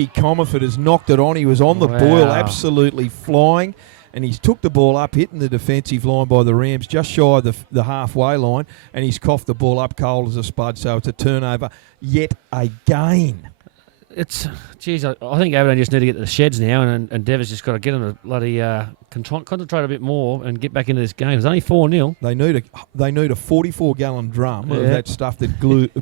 Comerford has knocked it on. He was on the boil, absolutely flying. And he's took the ball up, hitting the defensive line by the Rams, just shy of the halfway line. And he's coughed the ball up cold as a spud, so it's a turnover yet again. I think Aberdeen just need to get to the sheds now, and Devers just got to get them to bloody concentrate a bit more and get back into this game. It's only 4-0. They need a 44-gallon drum of that stuff that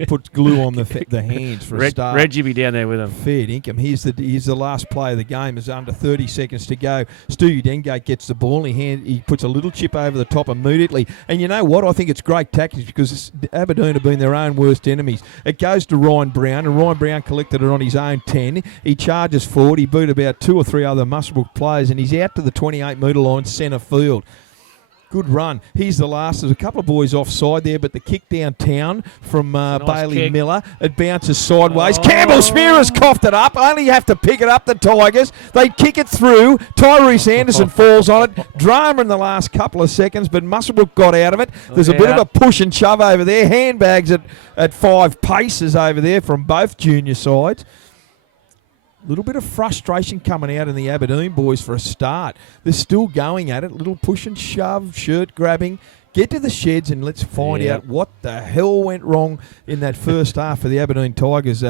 puts glue on the hands for a start. Reggie be down there with them. Fair income. Here's the last play of the game. Is under 30 seconds to go. Stewie Dengate gets the ball. He puts a little chip over the top immediately. And you know what? I think it's great tactics because Aberdeen have been their own worst enemies. It goes to Ryan Brown, and Ryan Brown collected it on his own 10. He charges forward. He beat about 2 or 3 other Muswellbrook players, and he's out to the 28-metre line, centre field. Good run. Here's the last. There's a couple of boys offside there, but the kick downtown from Bailey Miller. It bounces sideways. Campbell Smearer's coughed it up. Only have to pick it up, the Tigers. They kick it through. Tyrese Anderson falls on it. Drama in the last couple of seconds, but Muswellbrook got out of it. There's a bit of a push and shove over there. Handbags at 5 paces over there from both junior sides. Little bit of frustration coming out in the Aberdeen boys for a start. They're still going at it. Little push and shove, shirt grabbing. Get to the sheds and let's find out what the hell went wrong in that first half for the Aberdeen Tigers.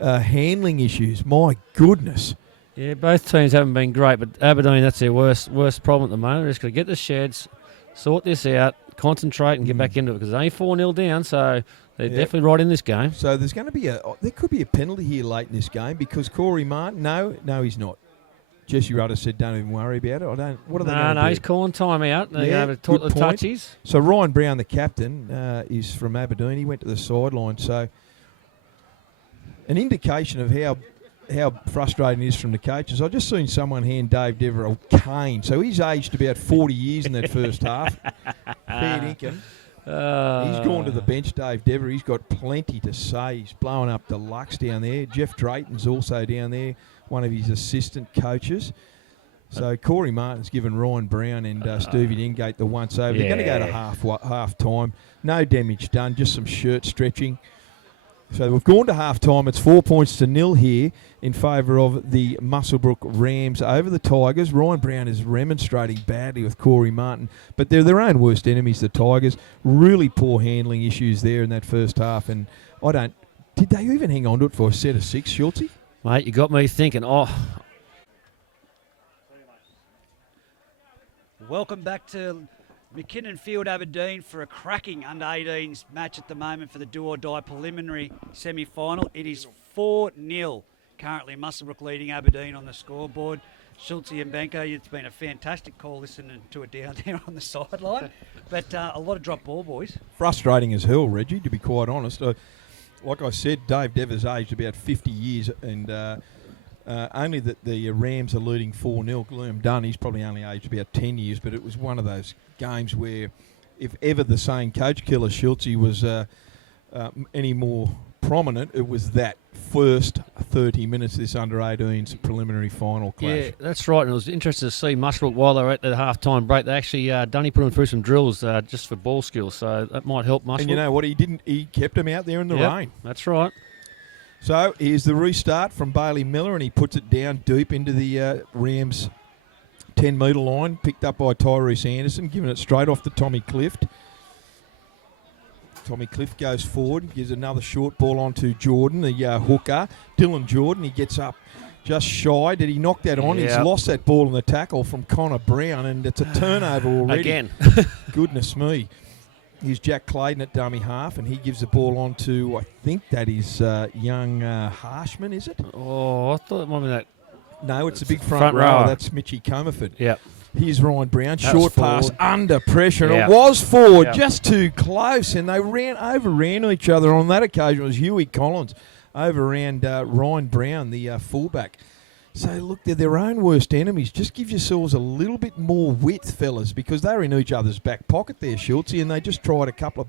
Handling issues. My goodness. Yeah, both teams haven't been great, but Aberdeen, that's their worst problem at the moment. They're just going to get the sheds, sort this out, concentrate and get back into it because it's only 4-0 down, so they're definitely right in this game. So there could be a penalty here late in this game because Corey Martin, no, he's not. Jesse Rudder said, "Don't even worry about it." What are they going to do? No, he's calling time out. They're going to talk the touchies. So Ryan Brown, the captain, is from Aberdeen. He went to the sideline. So an indication of how frustrating it is from the coaches. I just seen someone hand Dave Dever a cane. So he's aged about 40 years in that first half. Fair dinkum. He's gone to the bench, Dave Dever. He's got plenty to say. He's blowing up the Lux down there. Jeff Drayton's also down there, one of his assistant coaches. So Corey Martin's given Ryan Brown and Stevie Dengate the once over. They're going to go to half time. No damage done, just some shirt stretching. So we've gone to half-time. It's 4-0 here in favour of the Muswellbrook Rams over the Tigers. Ryan Brown is remonstrating badly with Corey Martin, but they're their own worst enemies, the Tigers. Really poor handling issues there in that first half, and did they even hang on to it for a set of 6, Schultze? Mate, you got me thinking, Welcome back to McKinnon Field, Aberdeen, for a cracking under-18s match at the moment for the do-or-die preliminary semi-final. It is 4-0. Currently, Muswellbrook leading Aberdeen on the scoreboard. Schultze and Benko, it's been a fantastic call listening to it down there on the sideline. But a lot of drop ball, boys. Frustrating as hell, Reggie, to be quite honest. Like I said, Dave Devers aged about 50 years, and only that the Rams are leading 4-0. Liam Dunn, he's probably only aged about 10 years, but it was one of those games where if ever the saying coach killer Schultze was any more prominent, it was that first 30 minutes of this under-18s preliminary final clash. Yeah, that's right. And it was interesting to see Muswellbrook while they were at the half-time break. They actually, Dunny put them through some drills just for ball skills, so that might help Muswellbrook. And you know what? He kept them out there in the rain. That's right. So here's the restart from Bailey Miller, and he puts it down deep into the Rams' 10-metre line, picked up by Tyrese Anderson, giving it straight off to Tommy Clift. Tommy Clift goes forward, gives another short ball on to Jordan, the hooker. Dylan Jordan, he gets up just shy. Did he knock that on? Yep. He's lost that ball in the tackle from Connor Brown, and it's a turnover already. Again. Goodness me. Here's Jack Clayton at dummy half, and he gives the ball on to, I think that is young Harshman, is it? Oh, I thought it might be that. No, it's a big front rower. rower. That's Mitchy Comerford. Yep. Here's Ryan Brown. That Short was pass forward. under pressure. Yeah. It was forward, Yeah. just too close, and they overran each other. On that occasion, it was Huey Collins overran Ryan Brown, the fullback. So, look, they're their own worst enemies. Just give yourselves a little bit more width, fellas, because they're in each other's back pocket there, Schultze, and they just tried a couple of...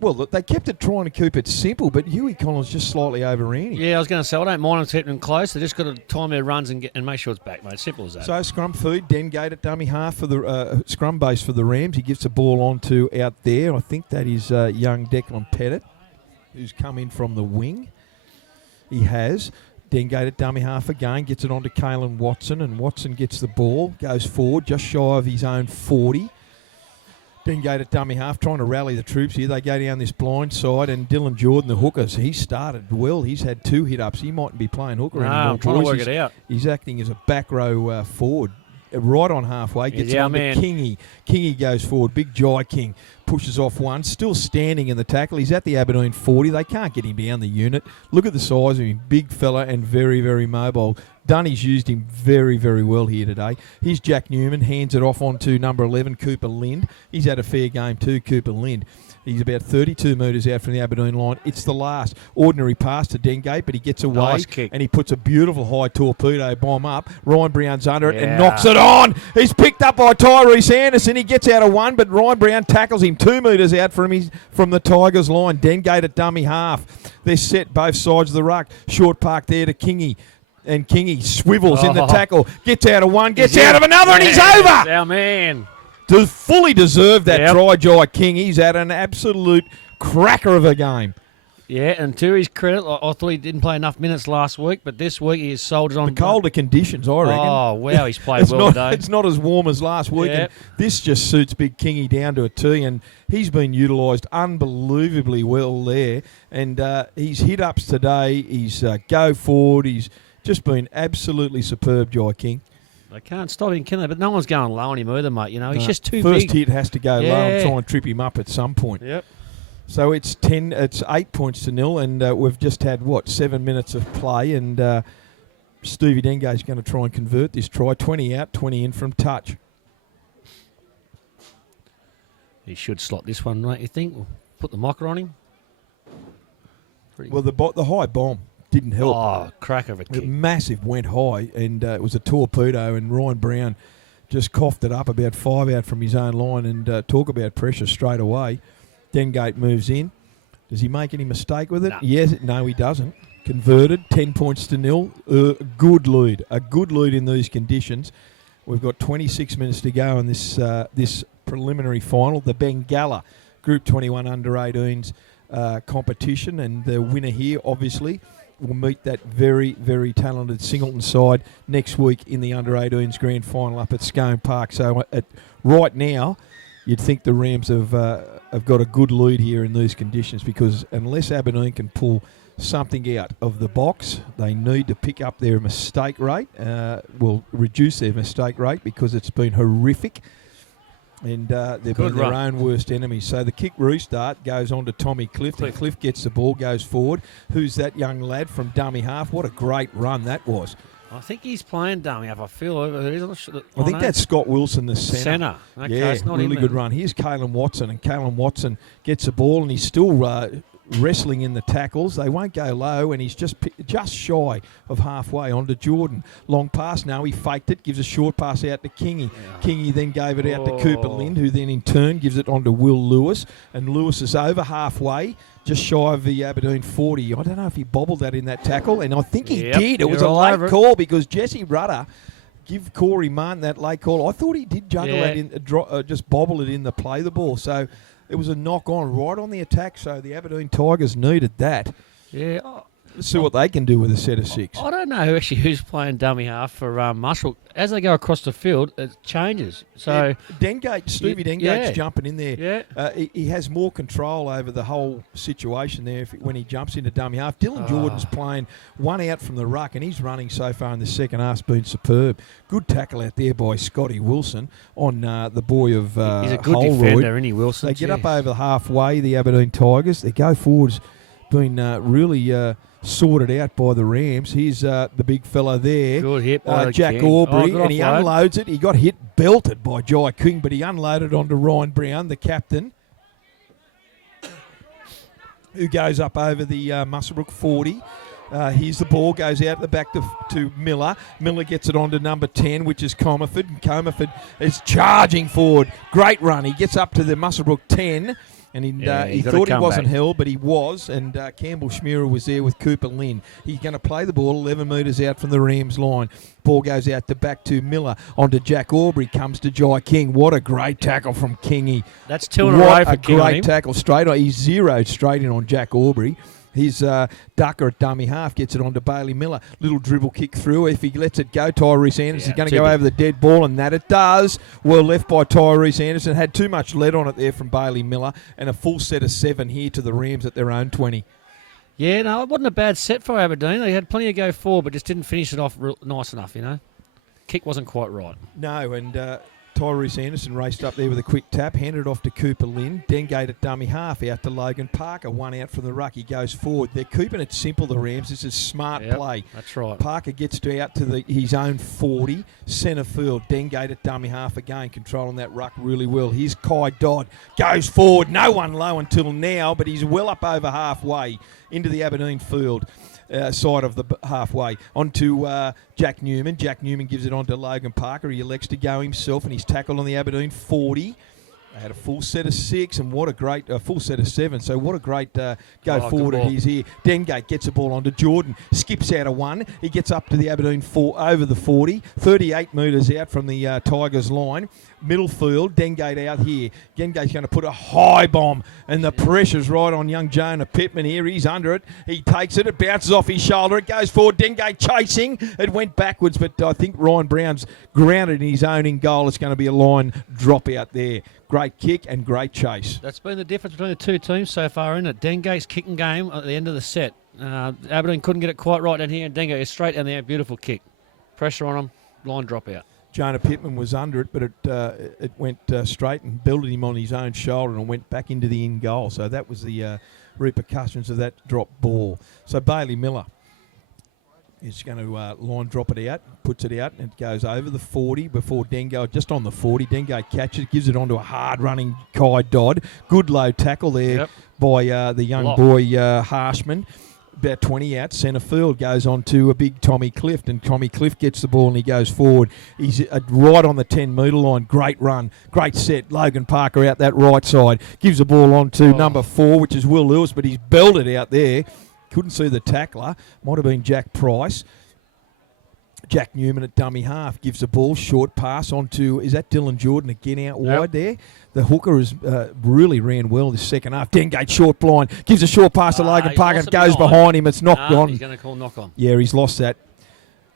Well, look, they kept it trying to keep it simple, but Huey Collins just slightly overran him. Yeah, I was going to say, I don't mind them keeping them close. They just got to time their runs and make sure it's back, mate. Simple as that. So scrum feed, Dengate at dummy half for the scrum base for the Rams. He gives the ball on to out there. I think that is young Declan Pettit, who's come in from the wing. He has. Dengate at dummy half again, gets it on to Kalen Watson, and Watson gets the ball, goes forward just shy of his own 40. Dengate at dummy half, trying to rally the troops here. They go down this blind side, and Dylan Jordan, the hookers, he started well. He's had 2 hit-ups. He mightn't be playing hooker anymore. I'm trying to boys. work it out. He's acting as a back row forward. Right on halfway, gets it Yeah, on to man. Kingy. Kingy goes forward. Big Jai King pushes off one. Still standing in the tackle. He's at the Aberdeen 40. They can't get him down the unit. Look at the size of him. Big fella and very, very mobile. Dunny's used him very, very well here today. Here's Jack Newman. Hands it off on to number 11, Cooper Lind. He's had a fair game too, Cooper Lind. He's about 32 metres out from the Aberdeen line. It's the last ordinary pass to Dengate, but he gets away Nice kick. and he puts a beautiful high torpedo bomb up. Ryan Brown's under it and Yeah. knocks it on. He's picked up by Tyrese Anderson. He gets out of one, but Ryan Brown tackles him 2 metres out from the Tigers' line. Dengate at dummy half. They're set both sides of the ruck. Short park there to Kingy. And Kingy swivels in the tackle. Gets out of one, gets out of another, and he's over. Our man. Fully deserved that Yep. try, Jai King. He's had an absolute cracker of a game. Yeah, and to his credit, I thought he didn't play enough minutes last week, but this week he has soldiered on. The colder conditions, I reckon. Oh, wow, he's played It's well not, today. it's not as warm as last week. Yep. And this just suits Big Kingy down to a T, and he's been utilised unbelievably well there. And his hit-ups today, his go forward, he's just been absolutely superb, Jai King. They can't stop him, can they? But no one's going low on him either, mate. You know, he's No, just too First big. hit has to go low and Yeah. try and trip him up at some point. Yep. So it's 8 points to 0, and we've just had 7 minutes of play, and Stevie Dengate's going to try and convert this try. 20 out, 20 in from touch. He should slot this one, don't you think? We'll put the mocker on him. Well, the high bomb didn't help. Oh, crack of a kick. Massive, went high, and it was a torpedo, and Ryan Brown just coughed it up about 5 out from his own line, and talk about pressure straight away. Dengate moves in. Does he make any mistake with it? No. Yes. No, he doesn't. Converted, 10 points to 0. Good lead. A good lead in these conditions. We've got 26 minutes to go in this preliminary final. The Bengalla Group 21 under-18s competition, and the winner here, obviously, will meet that very, very talented Singleton side next week in the under-18s grand final up at Scone Park. So right now, you'd think the Rams have got a good lead here in these conditions, because unless Aberdeen can pull something out of the box, they need to pick up their mistake rate, reduce their mistake rate, because it's been horrific. And they've been their own worst enemy. So the kick restart goes on to Tommy Clift. And Clift gets the ball, goes forward. Who's that young lad from dummy half? What a great run that was. I think he's playing dummy half. I feel. I think that's Scott Wilson, the centre. Okay, yeah, it's not really good run. Here's Kalen Watson, and Kalen Watson gets the ball, and he's still wrestling in the tackles. They won't go low, and he's just shy of halfway onto Jordan. Long pass. No, he faked it. Gives a short pass out to Kingy. Yeah. Kingy then gave it out to Cooper Lind, who then in turn gives it on to Will Lewis. And Lewis is over halfway, just shy of the Aberdeen 40. I don't know if he bobbled that in that tackle, and I think he did. It was a late call, because Jesse Rudder give Corey Martin that late call. I thought he did juggle that in, just bobble it in the play the ball. So it was a knock on right on the attack. So the Aberdeen Tigers needed that. Yeah. Let's see what they can do with a set of six. I don't know who's playing dummy half for Muscle. As they go across the field, it changes. So Stevie Dengate's jumping in there. Yeah. He has more control over the whole situation there when he jumps into dummy half. Dylan Jordan's playing one out from the ruck, and he's running so far in the second half's been superb. Good tackle out there by Scotty Wilson on the boy of he's a good Holroyd. defender, isn't he, Wilson? They get up over halfway, the Aberdeen Tigers. They go forwards, been really sorted out by the Rams. Here's the big fella there. Good hit by Jack King. Aubrey, and he unloads it. He got hit, belted by Jai King, but he unloaded onto Ryan Brown, the captain, who goes up over the Muswellbrook 40. Here's the ball, goes out the back to Miller. Miller gets it on to number 10, which is Comerford. And Comerford is charging forward. Great run. He gets up to the Muswellbrook 10. And he thought he wasn't held, but he was. And Campbell Schmierer was there with Cooper Lynn. He's going to play the ball 11 metres out from the Rams line. Ball goes out to back to Miller. Onto Jack Aubrey. Comes to Jai King. What a great tackle from Kingy. That's 2 in a row for King. What a great tackle. Straight on. He's zeroed straight in on Jack Aubrey. His Ducker at dummy half gets it on to Bailey Miller. Little dribble kick through. If he lets it go, Tyrese Anderson is going to go over the dead ball, and that it does. Well left by Tyrese Anderson. Had too much lead on it there from Bailey Miller, and a full set of 7 here to the Rams at their own 20. Yeah, no, it wasn't a bad set for Aberdeen. They had plenty to go for, but just didn't finish it off nice enough, Kick wasn't quite right. No, and Tyrese Anderson raced up there with a quick tap, handed it off to Cooper Lynn. Dengate at dummy half out to Logan Parker. One out from the ruck. He goes forward. They're keeping it simple, the Rams. This is smart play. That's right. Parker gets out to his own 40. Centre field. Dengate at dummy half again, controlling that ruck really well. Here's Kai Dodd. Goes forward. No one low until now, but he's well up over halfway into the Aberdeen field. Side of the halfway onto Jack Newman. Jack Newman gives it on to Logan Parker. He elects to go himself, and he's tackled on the Aberdeen 40. They had a full set of 6, and what a great full set of 7. So what a great go forward it is here. Dengate gets the ball onto Jordan, skips out of 1. He gets up to the Aberdeen 4 over the 40, 38 metres out from the Tigers line. Middle field, Dengate out here. Dengate's going to put a high bomb, and the pressure's right on young Jonah Pittman here. He's under it. He takes it. It bounces off his shoulder. It goes forward. Dengate chasing. It went backwards, but I think Ryan Brown's grounded in his own in goal. It's going to be a line drop out there. Great kick and great chase. That's been the difference between the two teams so far, isn't it? Dengate's kicking game at the end of the set. Aberdeen couldn't get it quite right down here, and Dengate is straight down there. Beautiful kick. Pressure on him. Line drop out. Jonah Pittman was under it, but it went straight and belted him on his own shoulder and went back into the in goal. So that was the repercussions of that drop ball. So Bailey Miller is going to line drop it out, puts it out, and it goes over the 40 before Dengate, just on the 40. Dengate catches it, gives it onto a hard-running Kai Dodd. Good low tackle there by the young boy Harshman. About 20 out, centre field, goes on to a big Tommy Clift, and Tommy Clift gets the ball and he goes forward. He's right on the 10-metre line. Great run, great set. Logan Parker out that right side, gives the ball on to number 4, which is Will Lewis, but he's belted out there. Couldn't see the tackler. Might have been Jack Price. Jack Newman at dummy half gives the ball, short pass onto, is that Dylan Jordan again out wide there? The hooker has really ran well this second half. Dengate short blind, gives a short pass to Logan Parker, goes behind him, it's knocked on. He's going to call knock on. Yeah, he's lost that.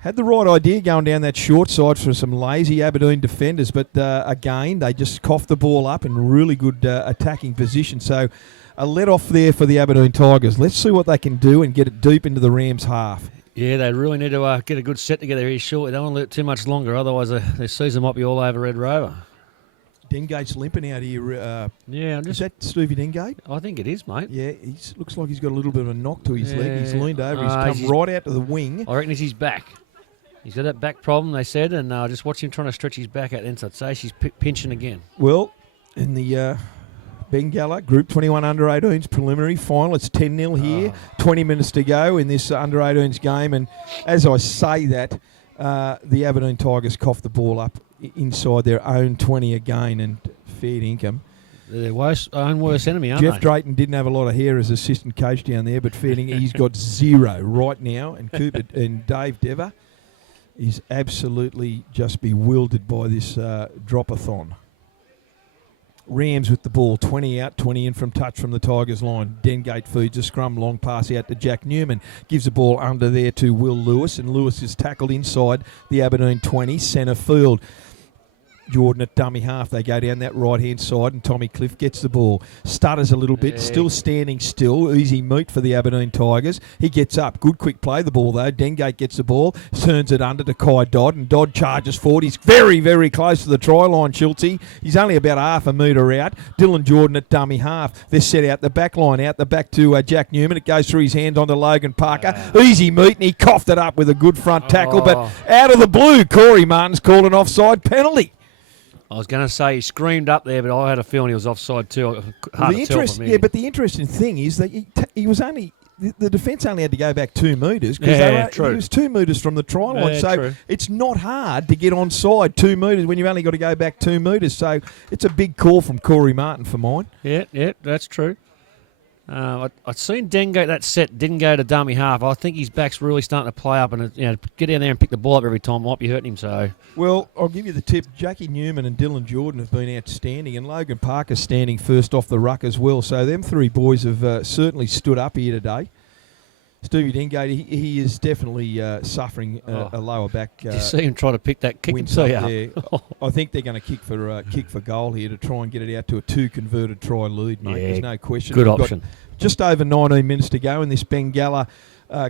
Had the right idea going down that short side for some lazy Aberdeen defenders, but again, they just coughed the ball up in really good attacking position. So a let off there for the Aberdeen Tigers. Let's see what they can do and get it deep into the Rams' half. Yeah, they really need to get a good set together here shortly. They don't want to let it too much longer, otherwise their season might be all over Red Rover. Dengate's limping out here. Is that Stevie Dengate? I think it is, mate. Yeah, he looks like he's got a little bit of a knock to his leg. He's leaned over. He's come right out to the wing. I reckon it's his back. He's got that back problem, they said, and just watch him trying to stretch his back out the inside. Say she's pinching again. Well, in the Bengalla Group 21 Under-18s preliminary final, it's 10-0 here. 20 minutes to go in this Under-18s game. And as I say that, the Aberdeen Tigers coughed the ball up inside their own 20 again, and fair income. They're their own worst enemy, aren't Jeff they? Drayton didn't have a lot of hair as assistant coach down there, but fair income, he's got 0 right now. And Cooper and Dave Dever is absolutely just bewildered by this drop-a-thon. Rams with the ball, 20 out, 20 in from touch from the Tigers line. Dengate feeds a scrum, long pass out to Jack Newman. Gives the ball under there to Will Lewis, and Lewis is tackled inside the Aberdeen 20, centre field. Jordan at dummy half. They go down that right-hand side, and Tommy Cliff gets the ball. Stutters a little bit, still standing still. Easy meat for the Aberdeen Tigers. He gets up. Good quick play the ball, though. Dengate gets the ball, turns it under to Kai Dodd, and Dodd charges forward. He's very, very close to the try line, Schultze. He's only about half a metre out. Dylan Jordan at dummy half. They're set out the back line, out the back to Jack Newman. It goes through his hands onto Logan Parker. Easy meat, and he coughed it up with a good front tackle. But out of the blue, Corey Martin's called an offside penalty. I was going to say he screamed up there, but I had a feeling he was offside too. Hard to tell from here. But the interesting thing is that he was only the defence only had to go back 2 metres because he was 2 metres from the try line. So it's not hard to get onside 2 metres when you've only got to go back 2 metres. So it's a big call from Corey Martin for mine. Yeah, that's true. I'd seen Dengate that set didn't go to dummy half. I think his back's really starting to play up, and get down there and pick the ball up every time might be hurting him. So well, I'll give you the tip. Jackie Newman and Dylan Jordan have been outstanding, and Logan Parker's standing first off the ruck as well. So them 3 boys have certainly stood up here today. Stevie Dengate, he is definitely suffering a lower back. Did you see him try to pick that kick and tee up? I think they're going to kick for goal here to try and get it out to a 2 converted try lead, mate. There's no question. Good option. Just over 19 minutes to go in this Bengalla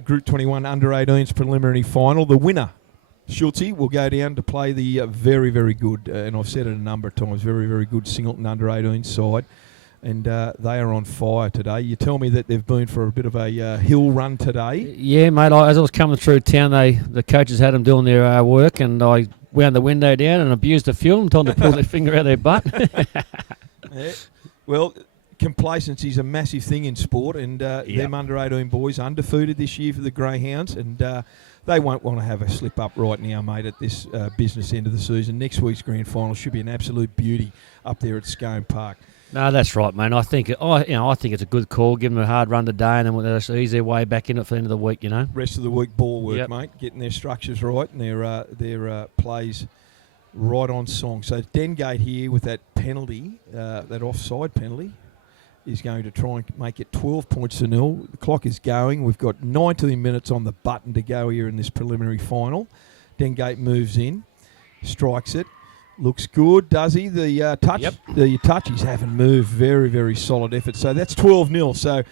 Group 21 Under-18s preliminary final. The winner, Schultze, will go down to play the very, very good, and I've said it a number of times, very, very good Singleton Under-18 side. And they are on fire today. You tell me that they've been for a bit of a hill run today. Yeah, mate. As I was coming through town, the coaches had them doing their work, and I wound the window down and abused the fuel and told them to pull their finger out their butt. Yeah. Well, complacency is a massive thing in sport, and them Under-18 boys undefeated this year for the Greyhounds, and they won't want to have a slip up right now, mate, at this business end of the season. Next week's grand final should be an absolute beauty up there at Scone Park. No, that's right, mate. I think it's a good call. Give them a hard run today, and then they'll ease their way back in it for the end of the week. Rest of the week, ball work, mate. Getting their structures right and their plays right on song. So Dengate here with that penalty, that offside penalty, is going to try and make it 12 points to 0. The clock is going. We've got 19 minutes on the button to go here in this preliminary final. Dengate moves in, strikes it. Looks good, does he? The touch, the touchies haven't moved. Very, very solid effort. So that's 12-0. So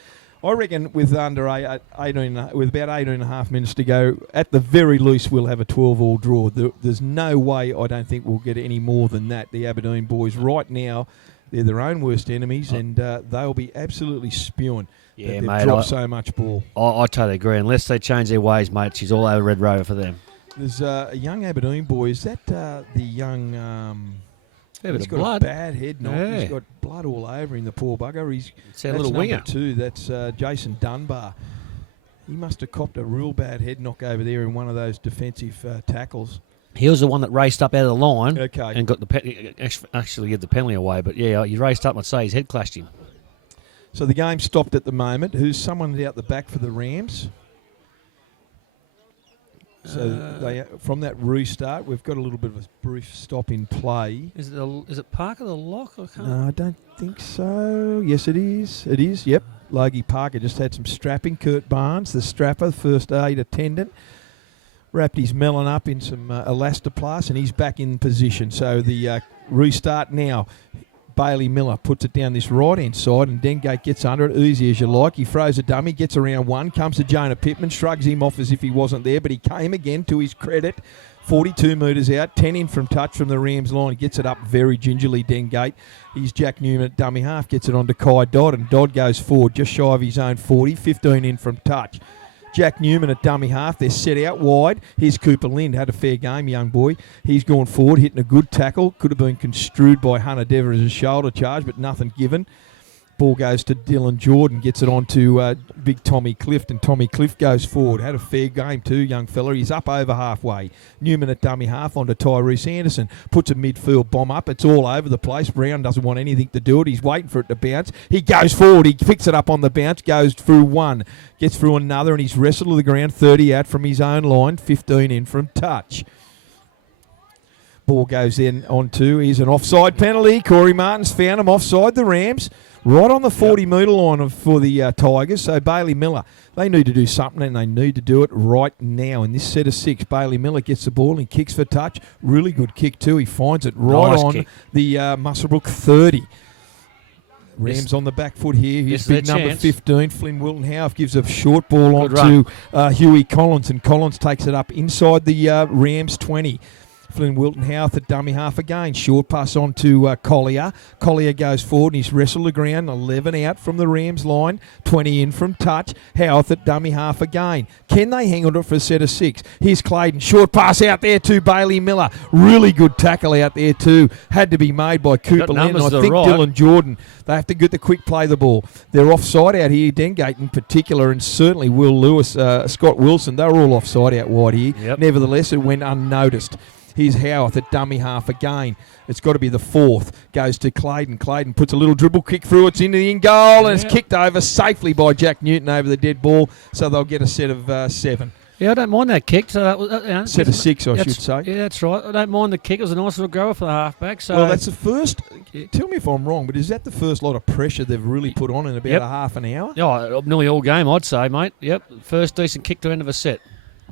I reckon with about 18 and a half minutes to go, at the very least, we'll have a 12-all draw. There's no way I don't think we'll get any more than that. The Aberdeen boys right now, they're their own worst enemies, and they'll be absolutely spewing that they've dropped so much ball. I totally agree. Unless they change their ways, mate, she's all over Red Rover for them. There's a young Aberdeen boy. Is that the young... he's got blood. A bad head knock. Yeah. He's got blood all over him, the poor bugger. That's a little winger. 2. That's Jason Dunbar. He must have copped a real bad head knock over there in one of those defensive tackles. He was the one that raced up out of the line and got actually get the penalty away. But, yeah, he raced up and I'd say his head clashed him. So the game stopped at the moment. Who's someone out the back for the Rams? So they from that restart, we've got a little bit of a brief stop in play. Is it Parker the lock? I can't. No, I don't think so. Yes, it is. It is, yep. Logie Parker just had some strapping. Kurt Barnes, the strapper, first aid attendant, wrapped his melon up in some elastoplast, and he's back in position. So the restart now. Bailey Miller puts it down this right-hand side, and Dengate gets under it, easy as you like. He throws a dummy, gets around one, comes to Jonah Pittman, shrugs him off as if he wasn't there, but he came again to his credit. 42 metres out, 10 in from touch from the Rams line. He gets it up very gingerly, Dengate. He's Jack Newman at dummy half, gets it on to Kai Dodd, and Dodd goes forward just shy of his own 40, 15 in from touch. Jack Newman at dummy half. They're set out wide. Here's Cooper Lind. Had a fair game, young boy. He's gone forward, hitting a good tackle. Could have been construed by Hunter Dever as a shoulder charge, but nothing given. Ball goes to Dylan Jordan, gets it on to big Tommy Clift, and Tommy Clift goes forward. Had a fair game too, young fella. He's up over halfway. Newman at dummy half onto Tyrese Anderson. Puts a midfield bomb up. It's all over the place. Brown doesn't want anything to do it. He's waiting for it to bounce. He goes forward. He picks it up on the bounce, goes through one, gets through another, and he's wrestled to the ground. 30 out from his own line, 15 in from touch. Ball goes in on to, here's an offside penalty. Corey Martin's found him offside, the Rams. Right on the 40-metre line for the Tigers. So Bailey Miller, they need to do something, and they need to do it right now. In this set of 6, Bailey Miller gets the ball and he kicks for touch. Really good kick too. He finds it right Nice on kick. the Muswellbrook 30. Rams on the back foot here. Here's This is big their number chance. 15. Flynn Wilton Houff gives a short ball on Good to Huey Collins, and Collins takes it up inside the Rams 20. Flynn Wilton Houth at dummy half again. Short pass on to Collier. Collier goes forward and he's wrestled the ground. 11 out from the Rams line. 20 in from touch. Houth at dummy half again. Can they hang on to it for a set of 6? Here's Clayton. Short pass out there to Bailey Miller. Really good tackle out there too. Had to be made by Cooper Lynn. numbers I to the think right. Dylan Jordan. They have to get the quick play the ball. They're offside out here. Dengate in particular, and certainly Will Lewis, Scott Wilson. They're all offside out wide here. Yep. Nevertheless, it went unnoticed. Here's Howarth at dummy half again. It's got to be the 4th. Goes to Clayton. Clayton puts a little dribble kick through. It's into the in goal, and it's kicked over safely by Jack Newton over the dead ball. So they'll get a set of 7. Yeah, I don't mind that kick. So Set of 6, I should say. Yeah, that's right. I don't mind the kick. It was a nice little goer for the halfback. So Well, that's the first. Tell me if I'm wrong, but is that the first lot of pressure they've really put on in about Yep. a half an hour? Yeah, nearly all game, I'd say, mate. Yep, first decent kick to end of a set.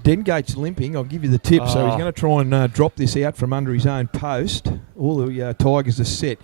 Dengate's limping. I'll give you the tip. So he's going to try and drop this out from under his own post. All the Tigers are set.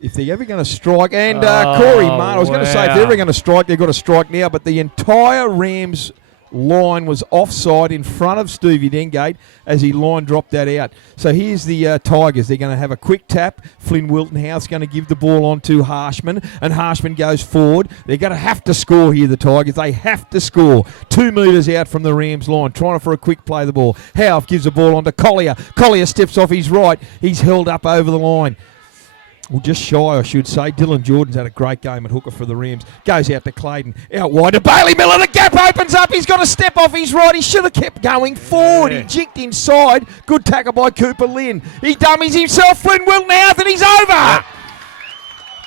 If they're ever going to strike, and Corey Martin, I was going to say, if they're ever going to strike, they've got to strike now. But the entire Rams line was offside in front of Stevie Dengate as he line dropped that out. So here's the Tigers. They're going to have a quick tap. Flynn Wilton House going to give the ball on to Harshman, and Harshman goes forward. They're going to have to score here, the Tigers. They have to score. 2 metres out from the Rams line, trying for a quick play the ball. Howe gives the ball on to Collier. Collier steps off his right. He's held up over the line. Well, just shy, I should say. Dylan Jordan's had a great game at hooker for the Rams. Goes out to Clayton. Out wide to Bailey Miller. The gap opens up. He's got to step off his right. He should have kept going forward. Yeah. He jigged inside. Good tackle by Cooper Lynn. He dummies himself. Flynn Wilton out, and he's over. Yep.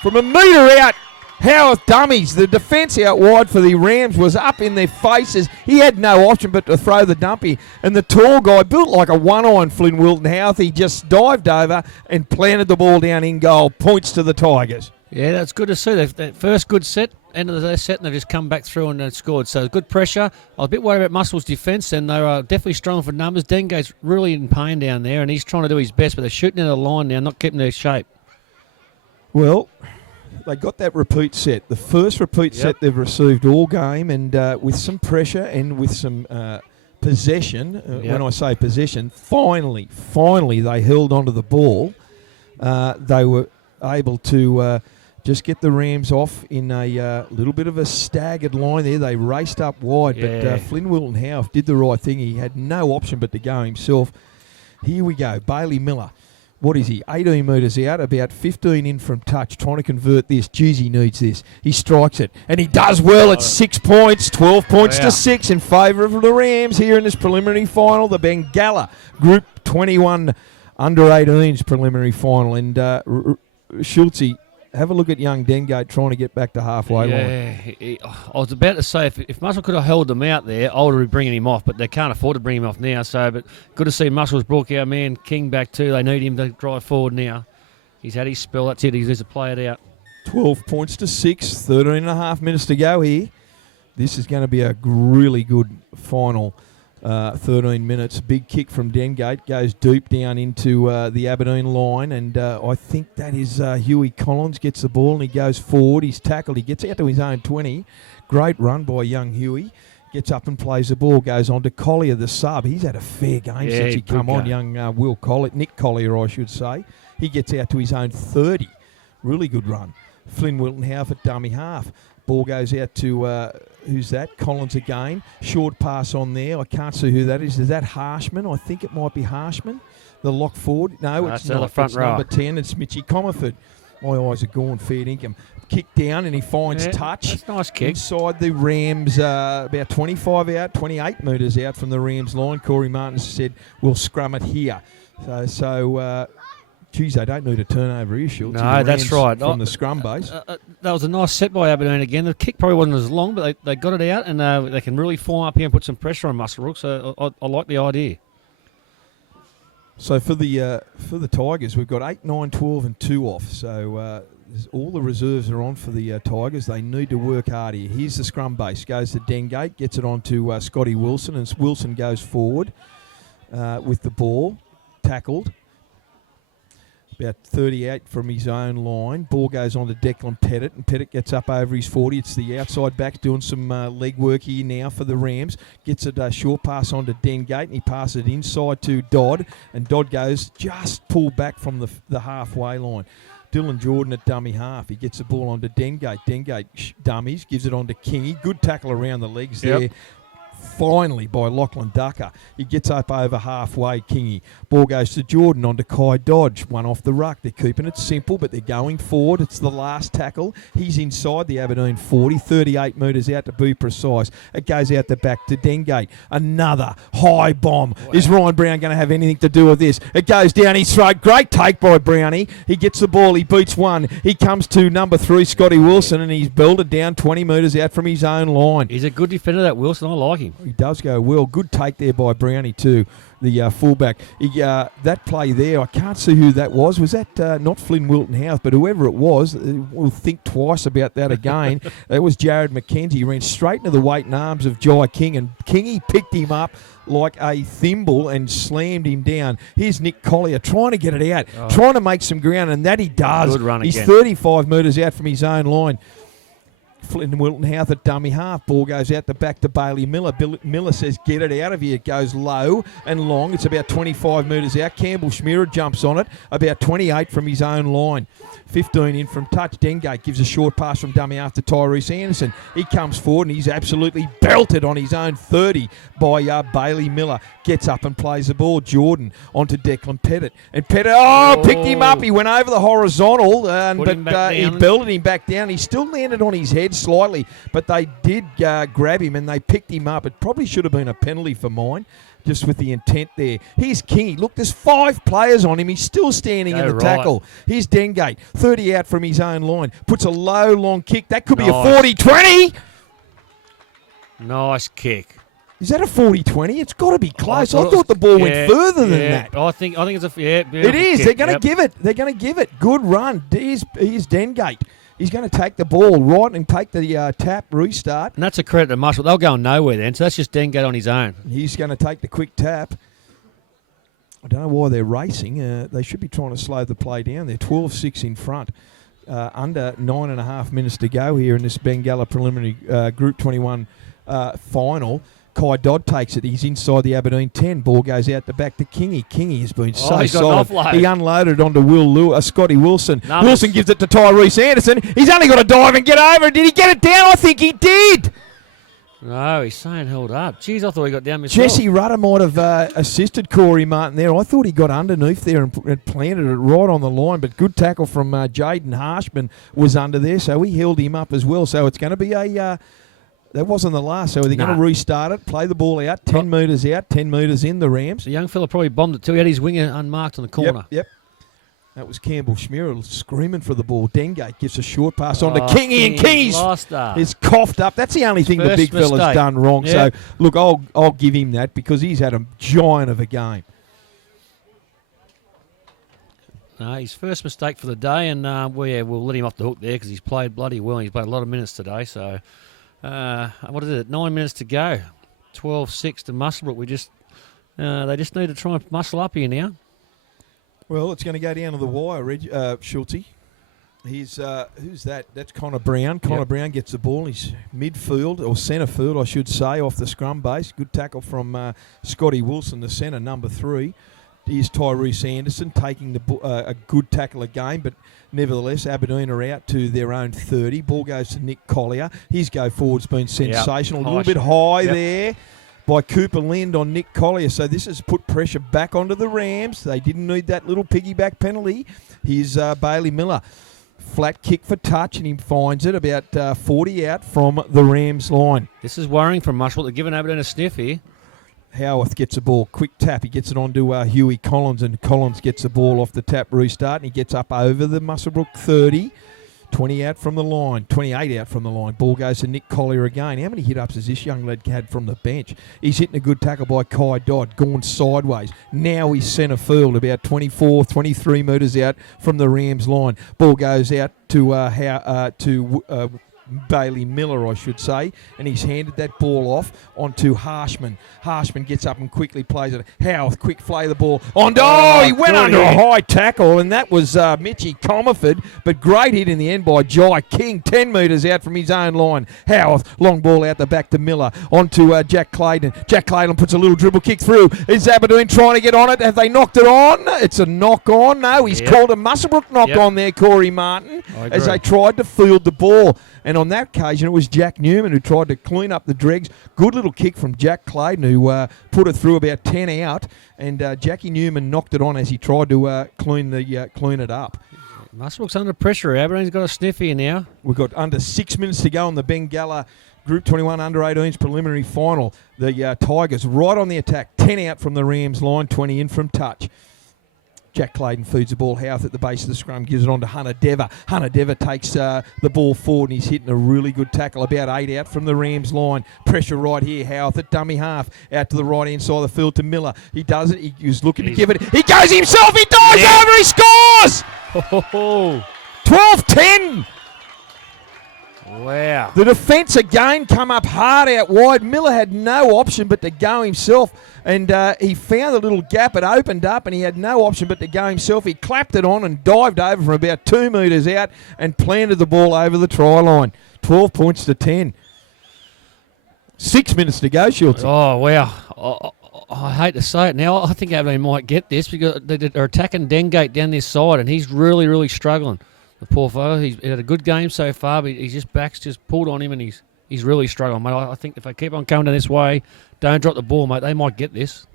From a metre out, Howarth dummies. The defence out wide for the Rams was up in their faces. He had no option but to throw the dumpy. And the tall guy, built like a one-iron Flynn Wilton Howarth, he just dived over and planted the ball down in goal. Points to the Tigers. Yeah, that's good to see. That first good set, end of their set, and they've just come back through and scored. So good pressure. I was a bit worried about Muswell's defence, and they were definitely strong for numbers. Dengate's really in pain down there, and he's trying to do his best, but they're shooting in the line now, not keeping their shape. Well, they got that repeat set. The first repeat set they've received all game, and with some pressure and with some possession. When I say possession, finally they held onto the ball. They were able to just get the Rams off in a little bit of a staggered line there. They raced up wide, but Flynn Wilton Houff did the right thing. He had no option but to go himself. Here we go. Bailey Miller. What is he? 18 metres out, about 15 in from touch, trying to convert this. Jeez, he needs this. He strikes it, and he does well at 6 points, 12 points to 6 in favour of the Rams here in this preliminary final, the Bengalla Group 21 under-18s preliminary final. And Schultze, have a look at young Dengate trying to get back to halfway line. Yeah, I was about to say if Muscle could have held them out there, I would be bringing him off, but they can't afford to bring him off now. So, but good to see Muscle's brought our man King back too. They need him to drive forward now. He's had his spell. That's it. He needs to play it out. 12 points to 6, 13 and a half minutes to go here. This is going to be a really good final 13 minutes. Big kick from Dengate, goes deep down into the Aberdeen line, and I think that is Huey Collins gets the ball and he goes forward. He's tackled. He gets out to his own 20. Great run by young Huey. Gets up and plays the ball, goes on to Collier, the sub. He's had a fair game since he come on, young Will Collier, Nick Collier, I should say. He gets out to his own 30. Really good run. Flynn Wilton half at dummy half. Ball goes out to, who's that? Collins again. Short pass on there. I can't see who that is. Is that Harshman? I think it might be Harshman. The lock forward. No, it's not. Front it's row. Number 10. It's Mitchy Comerford. My eyes are gone, fair dinkum. Kick down and he finds touch. That's a nice kick. Inside the Rams, about 25 out, 28 metres out from the Rams line. Corey Martin said, we'll scrum it here. Geez, they don't need a turnover here, Schultz. No, that's right. From the scrum base. That was a nice set by Aberdeen again. The kick probably wasn't as long, but they got it out, and they can really form up here and put some pressure on Muscle Rook. So I like the idea. So for the Tigers, we've got 8, 9, 12 and 2 off. So all the reserves are on for the Tigers. They need to work hard here. Here's the scrum base. Goes to Dengate, gets it on to Scotty Wilson, and Wilson goes forward with the ball, tackled. About 38 from his own line. Ball goes on to Declan Pettit, and Pettit gets up over his 40. It's the outside back doing some leg work here now for the Rams. Gets a short pass on to Dengate, and he passes it inside to Dodd, and Dodd goes just pulled back from the halfway line. Dylan Jordan at dummy half. He gets the ball on to Dengate. Dengate dummies, gives it on to Kingy. Good tackle around the legs there. Finally by Lachlan Ducker. He gets up over halfway, Kingy. Ball goes to Jordan on to Kai Dodge. One off the ruck. They're keeping it simple, but they're going forward. It's the last tackle. He's inside the Aberdeen 40, 38 metres out to be precise. It goes out the back to Dengate. Another high bomb. Wow. Is Ryan Brown going to have anything to do with this? It goes down his throat. Great take by Brownie. He gets the ball. He beats one. He comes to number 3, Scotty Wilson, and he's belted down 20 metres out from his own line. He's a good defender, that Wilson. I like him. He does go well. Good take there by Brownie too, the fullback. That play there, I can't see who that was. Was that not Flynn Wilton House, but whoever it was, we'll think twice about that again. That was Jared McKenzie. He ran straight into the weight and arms of Jai King, and Kingy picked him up like a thimble and slammed him down. Here's Nick Collier trying to get it out, trying to make some ground, and that he does. Good run He's again. 35 metres out from his own line. Flynn Wilton House at dummy half. Ball goes out the back to Bailey Miller. Miller says, get it out of here. It goes low and long. It's about 25 metres out. Campbell Schmierer jumps on it. About 28 from his own line. 15 in from touch. Dengate gives a short pass from dummy half to Tyrese Anderson. He comes forward and he's absolutely belted on his own 30 by Bailey Miller. Gets up and plays the ball. Jordan onto Declan Pettit. And Pettit, picked him up. He went over the horizontal, but he belted him back down. He still landed on his head slightly, but they did grab him and they picked him up. It probably should have been a penalty for mine, just with the intent there. Here's Kingy. Look, there's 5 players on him. He's still standing in the tackle. Here's Dengate, 30 out from his own line. Puts a low, long kick. That could be a 40-20. Nice kick. Is that a 40-20? It's got to be close. I thought the ball went further than that. I think it's a it is. Kick. They're going to give it. They're going to give it. Good run. Here's Dengate. He's going to take the ball right and take the tap restart. And that's a credit to Muscle. They'll go nowhere then. So that's just Dengate on his own. He's going to take the quick tap. I don't know why they're racing. They should be trying to slow the play down. They're 12-6 in front. Under 9.5 minutes to go here in this Bengalla preliminary Group 21 final. Kai Dodd takes it. He's inside the Aberdeen 10. Ball goes out the back to Kingy. Kingy has been so solid. He unloaded onto Scotty Wilson. Wilson gives it to Tyrese Anderson. He's only got to dive and get over. Did he get it down? I think he did. No, he's saying held up. Jeez, I thought he got down myself. Jesse Rudder might have assisted Corey Martin there. I thought he got underneath there and planted it right on the line, but good tackle from Jaden Harshman was under there, so he held him up as well. So it's going to be a... that wasn't the last, so they're going to restart it, play the ball out, 10 metres out, 10 metres in, the Rams. The young fella probably bombed it too. He had his winger unmarked on the corner. Yep. That was Campbell Schmeer screaming for the ball. Dengate gives a short pass on to Kingy, and Kingy's is coughed up. That's the only thing the big fella's done wrong. Yep. So, look, I'll give him that because he's had a giant of a game. His first mistake for the day, and we'll let him off the hook there because he's played bloody well. He's played a lot of minutes today. So, what is it? 9 minutes to go. 12-6 to Musselbrook. They just need to try and muscle up here now. Well, it's going to go down to the wire, Schulte. He's who's that? That's Connor Brown. Connor Brown gets the ball. He's midfield, or centre field, I should say, off the scrum base. Good tackle from Scotty Wilson, the centre, number 3. Here's Tyrese Anderson taking a good tackle again, but nevertheless, Aberdeen are out to their own 30. Ball goes to Nick Collier. His go forward's been sensational. A little bit high there by Cooper Lind on Nick Collier. So this has put pressure back onto the Rams. They didn't need that little piggyback penalty. Here's Bailey Miller. Flat kick for touch, and he finds it about 40 out from the Rams line. This is worrying for Musselbrook. They're giving Aberdeen a sniff here. Howarth gets the ball. Quick tap. He gets it on to Huey Collins, and Collins gets the ball off the tap restart, and he gets up over the Musselbrook 30. 20 out from the line, 28 out from the line. Ball goes to Nick Collier again. How many hit-ups has this young lad had from the bench? He's hitting a good tackle by Kai Dodd, gone sideways. Now he's centre field, about 24, 23 metres out from the Rams line. Ball goes out to Bailey Miller, I should say, and he's handed that ball off onto Harshman. Harshman gets up and quickly plays it. Howarth, quick flay the ball. He went under a high tackle, and that was Mitchie Comerford, but great hit in the end by Jai King, 10 metres out from his own line. Howarth, long ball out the back to Miller, onto Jack Clayton. Jack Clayton puts a little dribble kick through. Is Aberdeen trying to get on it? Have they knocked it on? It's a knock on. No, he's called a Musselbrook knock on there, Corey Martin, as they tried to field the ball. And on that occasion, it was Jack Newman who tried to clean up the dregs. Good little kick from Jack Clayton, who put it through about 10 out. And Jackie Newman knocked it on as he tried to clean it up. Musselbrook's under pressure. Aberdeen's got a sniff here now. We've got under 6 minutes to go on the Bengalla Group 21 Under-18s preliminary final. The Tigers right on the attack. 10 out from the Rams line, 20 in from touch. Jack Clayton feeds the ball. Howarth at the base of the scrum gives it on to Hunter Dever. Hunter Dever takes the ball forward, and he's hitting a really good tackle. About 8 out from the Rams line. Pressure right here. Howarth at dummy half. Out to the right-hand side of the field to Miller. He does it. He was looking to give it. He goes himself. He dives over. He scores! 12-10. Wow. The defence again come up hard out wide. Miller had no option but to go himself, and he found a little gap. It opened up, and he had no option but to go himself. He clapped it on and dived over from about 2 metres out and planted the ball over the try line. 12 points to 10. 6 minutes to go, Schultz. Oh, wow. I hate to say it now. I think Aberdeen might get this because they're attacking Dengate down this side, and he's really, really struggling. The poor fellow, he's had a good game so far, but he's back's just pulled on him, and he's really struggling, mate. I think if they keep on coming down this way, don't drop the ball, mate, they might get this.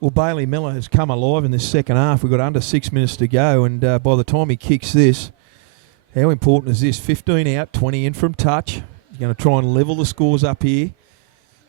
Well, Bailey Miller has come alive in this second half. We've got under 6 minutes to go, and by the time he kicks this, how important is this? 15 out, 20 in from touch. He's going to try and level the scores up here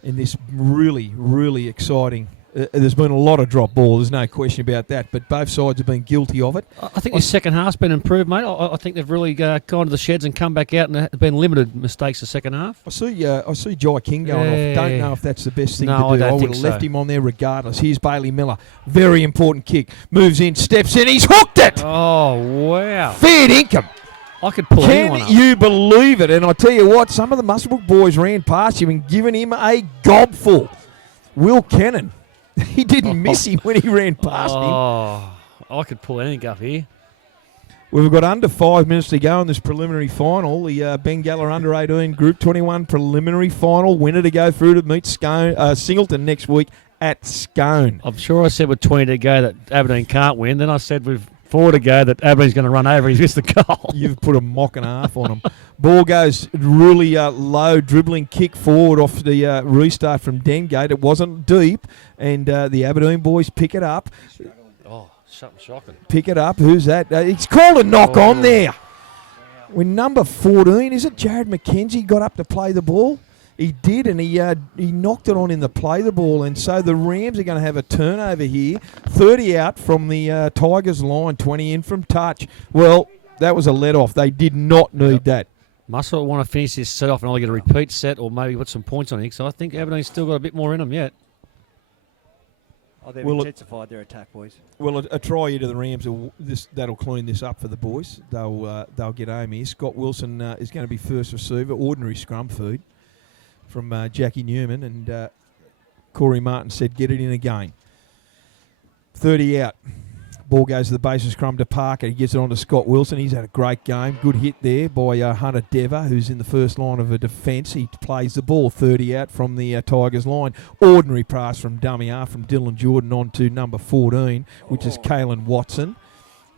in this really, really exciting. There's been a lot of drop ball, there's no question about that, but both sides have been guilty of it. I think this second half's been improved, mate. I think they've really gone to the sheds and come back out, and there's been limited mistakes the second half. I see Jai King going off. Don't know if that's the best thing to do. I would have left him on there regardless. Here's Bailey Miller. Very important kick. Moves in, steps in, he's hooked it! Oh, wow. Fair dinkum. I could pull anyone up. Can you believe it? And I tell you what, some of the Musselbrook boys ran past him and given him a gobful. Will Kennan. He didn't miss him when he ran past him. I could pull anything up here. We've got under 5 minutes to go in this preliminary final. The Bengalla Under-18 Group 21 preliminary final. Winner to go through to meet Singleton next week at Scone. I'm sure I said with 20 to go that Aberdeen can't win. Then I said with 4 to go that Aberdeen's going to run over. He's missed the goal. You've put a mock and a half on him. Ball goes really low, dribbling kick forward off the restart from Dengate. It wasn't deep, and the Aberdeen boys pick it up. Oh, something shocking. Pick it up. Who's that? It's called a knock on there. When number 14, is it Jared McKenzie, got up to play the ball? He did, and he knocked it on in the play the ball, and so the Rams are going to have a turnover here. 30 out from the Tigers line, 20 in from touch. Well, that was a let-off. They did not need that. Muscle want to finish this set off and either get a repeat set or maybe put some points on it. So I think Aberdeen's still got a bit more in them yet. Oh, they've intensified their attack, boys. Well, a try here to the Rams, that'll clean this up for the boys. They'll get home here. Scott Wilson is going to be first receiver, ordinary scrum feed from Jackie Newman, and Corey Martin said get it in again. 30 out. Ball goes to the bases scrum to Parker. He gives it on to Scott Wilson. He's had a great game. Good hit there by Hunter Dever, who's in the first line of a defence. He plays the ball 30 out from the Tigers line. Ordinary pass from dummy half from Dylan Jordan on to number 14, which is Kalen Watson.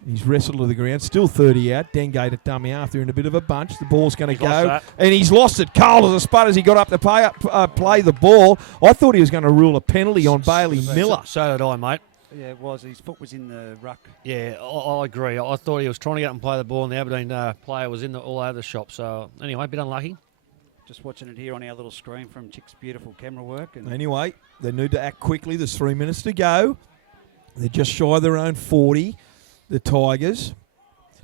He's wrestled to the ground. Still 30 out. Dengate at dummy half. They're in a bit of a bunch. The ball's going to go. And he's lost it. Cold as a spud as he got up to play the ball. I thought he was going to rule a penalty on Bailey Miller. So did I, mate. Yeah, it was. His foot was in the ruck. Yeah, I agree. I thought he was trying to get up and play the ball, and the Aberdeen player was all over the shop. So, anyway, a bit unlucky. Just watching it here on our little screen from Chick's beautiful camera work. And anyway, they need to act quickly. There's 3 minutes to go. They're just shy of their own 40, the Tigers.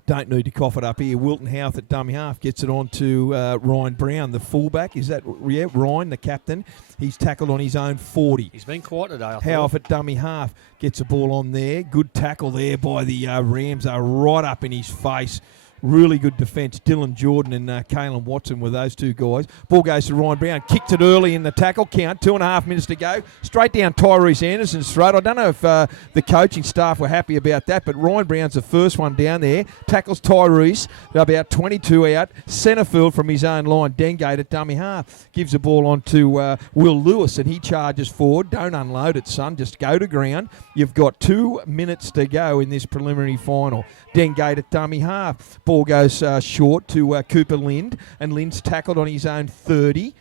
Don't need to cough it up here. Wilton Houth at dummy half gets it on to Ryan Brown, the fullback. Is that, yeah, Ryan, the captain. He's tackled on his own 40. He's been quiet today, I thought. Houth at dummy half gets a ball on there. Good tackle there by the Rams. Are right up in his face. Really good defence. Dylan Jordan and Kalen Watson were those two guys. Ball goes to Ryan Brown. Kicked it early in the tackle count. 2.5 minutes to go. Straight down Tyrese Anderson's throat. I don't know if the coaching staff were happy about that, but Ryan Brown's the first one down there. Tackles Tyrese. About 22 out. Centrefield from his own line. Dengate at dummy half. Gives the ball on to Will Lewis, and he charges forward. Don't unload it, son. Just go to ground. You've got 2 minutes to go in this preliminary final. Dengate at dummy half. Ball goes short to Cooper Lind, and Lind's tackled on his own 30.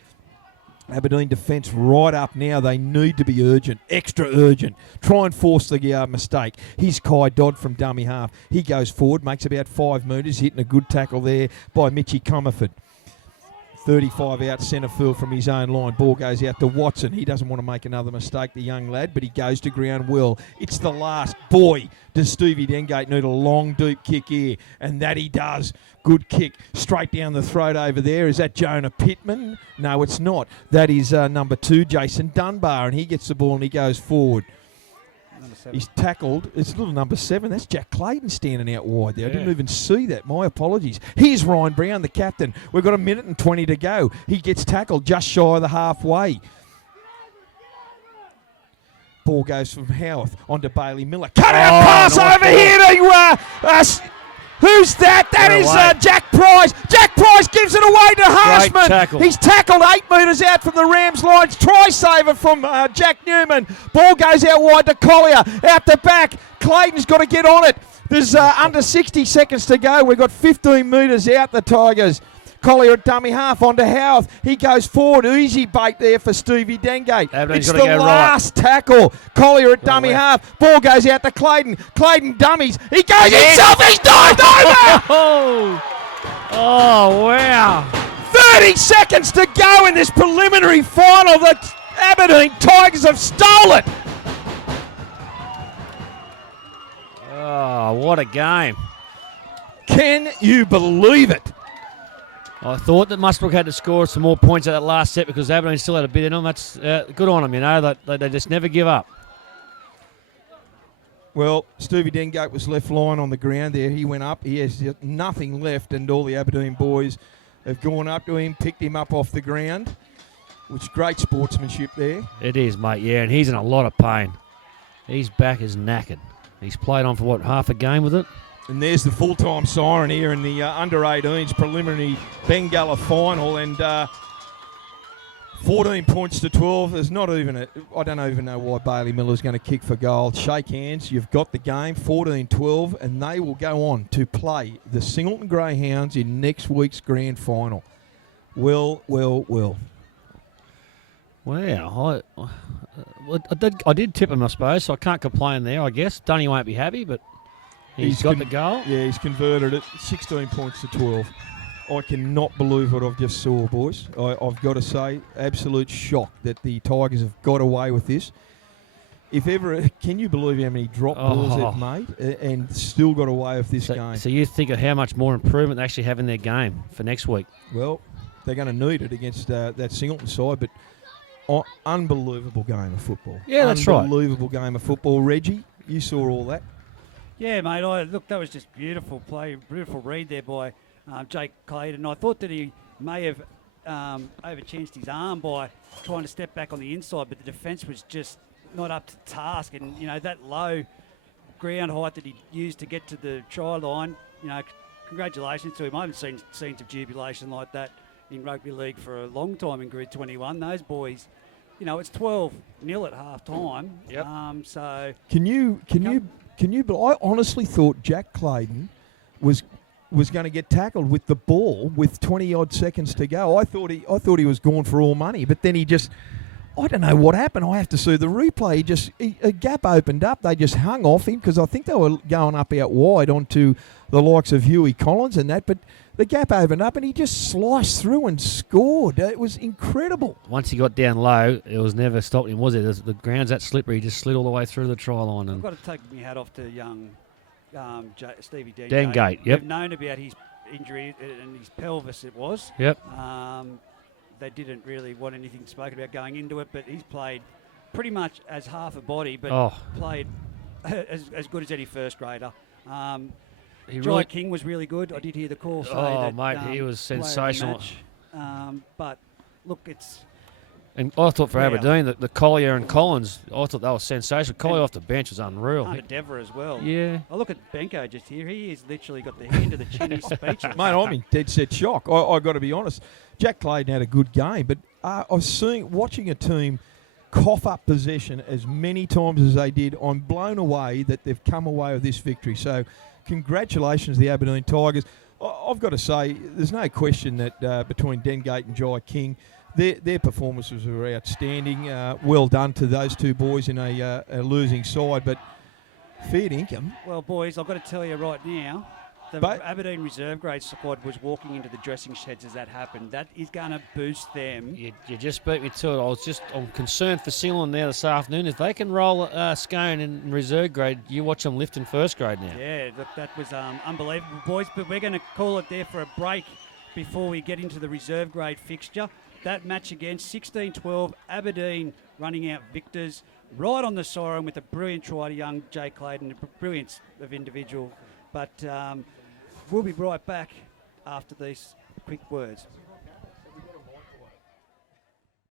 Aberdeen defence right up now. They need to be urgent, extra urgent. Try and force the mistake. Here's Kai Dodd from dummy half. He goes forward, makes about 5 metres, hitting a good tackle there by Mitchy Comerford. 35 out centre field from his own line. Ball goes out to Watson. He doesn't want to make another mistake, the young lad, but he goes to ground well. It's the last. Boy, does Stevie Dengate need a long, deep kick here, and that he does. Good kick straight down the throat over there. Is that Jonah Pittman? No, it's not. That is number 2, Jason Dunbar, and he gets the ball and he goes forward. He's tackled. It's little number 7. That's Jack Clayton standing out wide there. I didn't even see that. My apologies. Here's Ryan Brown, the captain. We've got 1 minute and 20 to go. He gets tackled just shy of the halfway. Ball goes from Howarth onto Bailey Miller. Cut out pass over here to who's that? That is Jack Price. Jack Price gives it away to Harshman. He's tackled 8 metres out from the Rams lines. Try saver from Jack Newman. Ball goes out wide to Collier. Out the back. Clayton's got to get on it. There's under 60 seconds to go. We've got 15 metres out, the Tigers. Collier at dummy half onto Howarth. He goes forward. Easy bait there for Stevie Dengate. It's the last tackle. Collier at dummy half. Ball goes out to Clayton. Clayton dummies. He goes himself. He's dived over. Oh, wow. 30 seconds to go in this preliminary final. The Aberdeen Tigers have stolen. Oh, what a game. Can you believe it? I thought that Musbrook had to score some more points at that last set because Aberdeen still had a bit in them. That's good on them, you know. They just never give up. Well, Stevie Dengate was left lying on the ground there. He went up. He has nothing left, and all the Aberdeen boys have gone up to him, picked him up off the ground, which is great sportsmanship there. It is, mate, yeah, and he's in a lot of pain. His back is knackered. He's played on for, half a game with it? And there's the full-time siren here in the under-18s preliminary Bengalla final, and 14 points to 12. There's not even I don't even know why Bailey Miller's going to kick for goal. Shake hands. You've got the game, 14-12, and they will go on to play the Singleton Greyhounds in next week's grand final. Well. Wow. I did tip him, I suppose, so I can't complain there, I guess. Dunny won't be happy, but he's got the goal. Yeah, he's converted it. 16 points to 12. I cannot believe what I've just saw, boys. I've got to say, absolute shock that the Tigers have got away with this. If ever, can you believe how many drop balls they've made and still got away with this game? So you think of how much more improvement they actually have in their game for next week? Well, they're going to need it against that Singleton side, but unbelievable game of football. Yeah, that's right. Unbelievable game of football. Reggie, you saw all that. Yeah, mate. Look, that was just beautiful play, beautiful read there by Jake Clayton. I thought that he may have overchanced his arm by trying to step back on the inside, but the defence was just not up to task. And, you know, that low ground height that he used to get to the try line, you know, congratulations to him. I haven't seen scenes of jubilation like that in rugby league for a long time in Grid 21. Those boys, you know, it's 12-0 at half time. Yep. So Can you? But I honestly thought Jack Clayton was going to get tackled with the ball with 20 odd seconds to go. I thought he was gone for all money, but then he just, I don't know what happened. I have to see the replay. A gap opened up. They just hung off him because I think they were going up out wide onto the likes of Huey Collins and that, but the gap opened up and he just sliced through and scored. It was incredible. Once he got down low, it was never stopping him, was it? The ground's that slippery. He just slid all the way through the try line. And I've got to take my hat off to young Stevie Dengate. Yep. We've known about his injury and his pelvis, it was. Yep. They didn't really want anything spoken about going into it, but he's played pretty much as half a body, but played as good as any first grader. Jai King was really good. I did hear the call say that. Mate, he was sensational. But look, it's... And I thought for Aberdeen, the Collier and Collins, I thought that was sensational. Collier off the bench was unreal. Under Dever as well. Yeah. I look at Benko just here. He has literally got the hand to the chin. He's speechless. Mate, I'm in dead set shock. I got to be honest. Jack Clayton had a good game, but I was watching a team cough up possession as many times as they did. I'm blown away that they've come away with this victory. So congratulations to the Aberdeen Tigers. I've got to say, there's no question that between Dengate and Jai King, their performances were outstanding. Well done to those two boys in a losing side, but fair income. Well, boys, I've got to tell you right now, the Aberdeen reserve grade squad was walking into the dressing sheds as that happened. That is going to boost them. You just beat me to it. I'm concerned for Singleton now this afternoon. If they can roll Scone in reserve grade, you watch them lift in first grade now. Yeah, look, that was unbelievable, boys. But we're going to call it there for a break before we get into the reserve grade fixture. That match again, 16-12, Aberdeen running out victors right on the siren with a brilliant try to young Jay Clayton, a brilliance of individual. But we'll be right back after these quick words.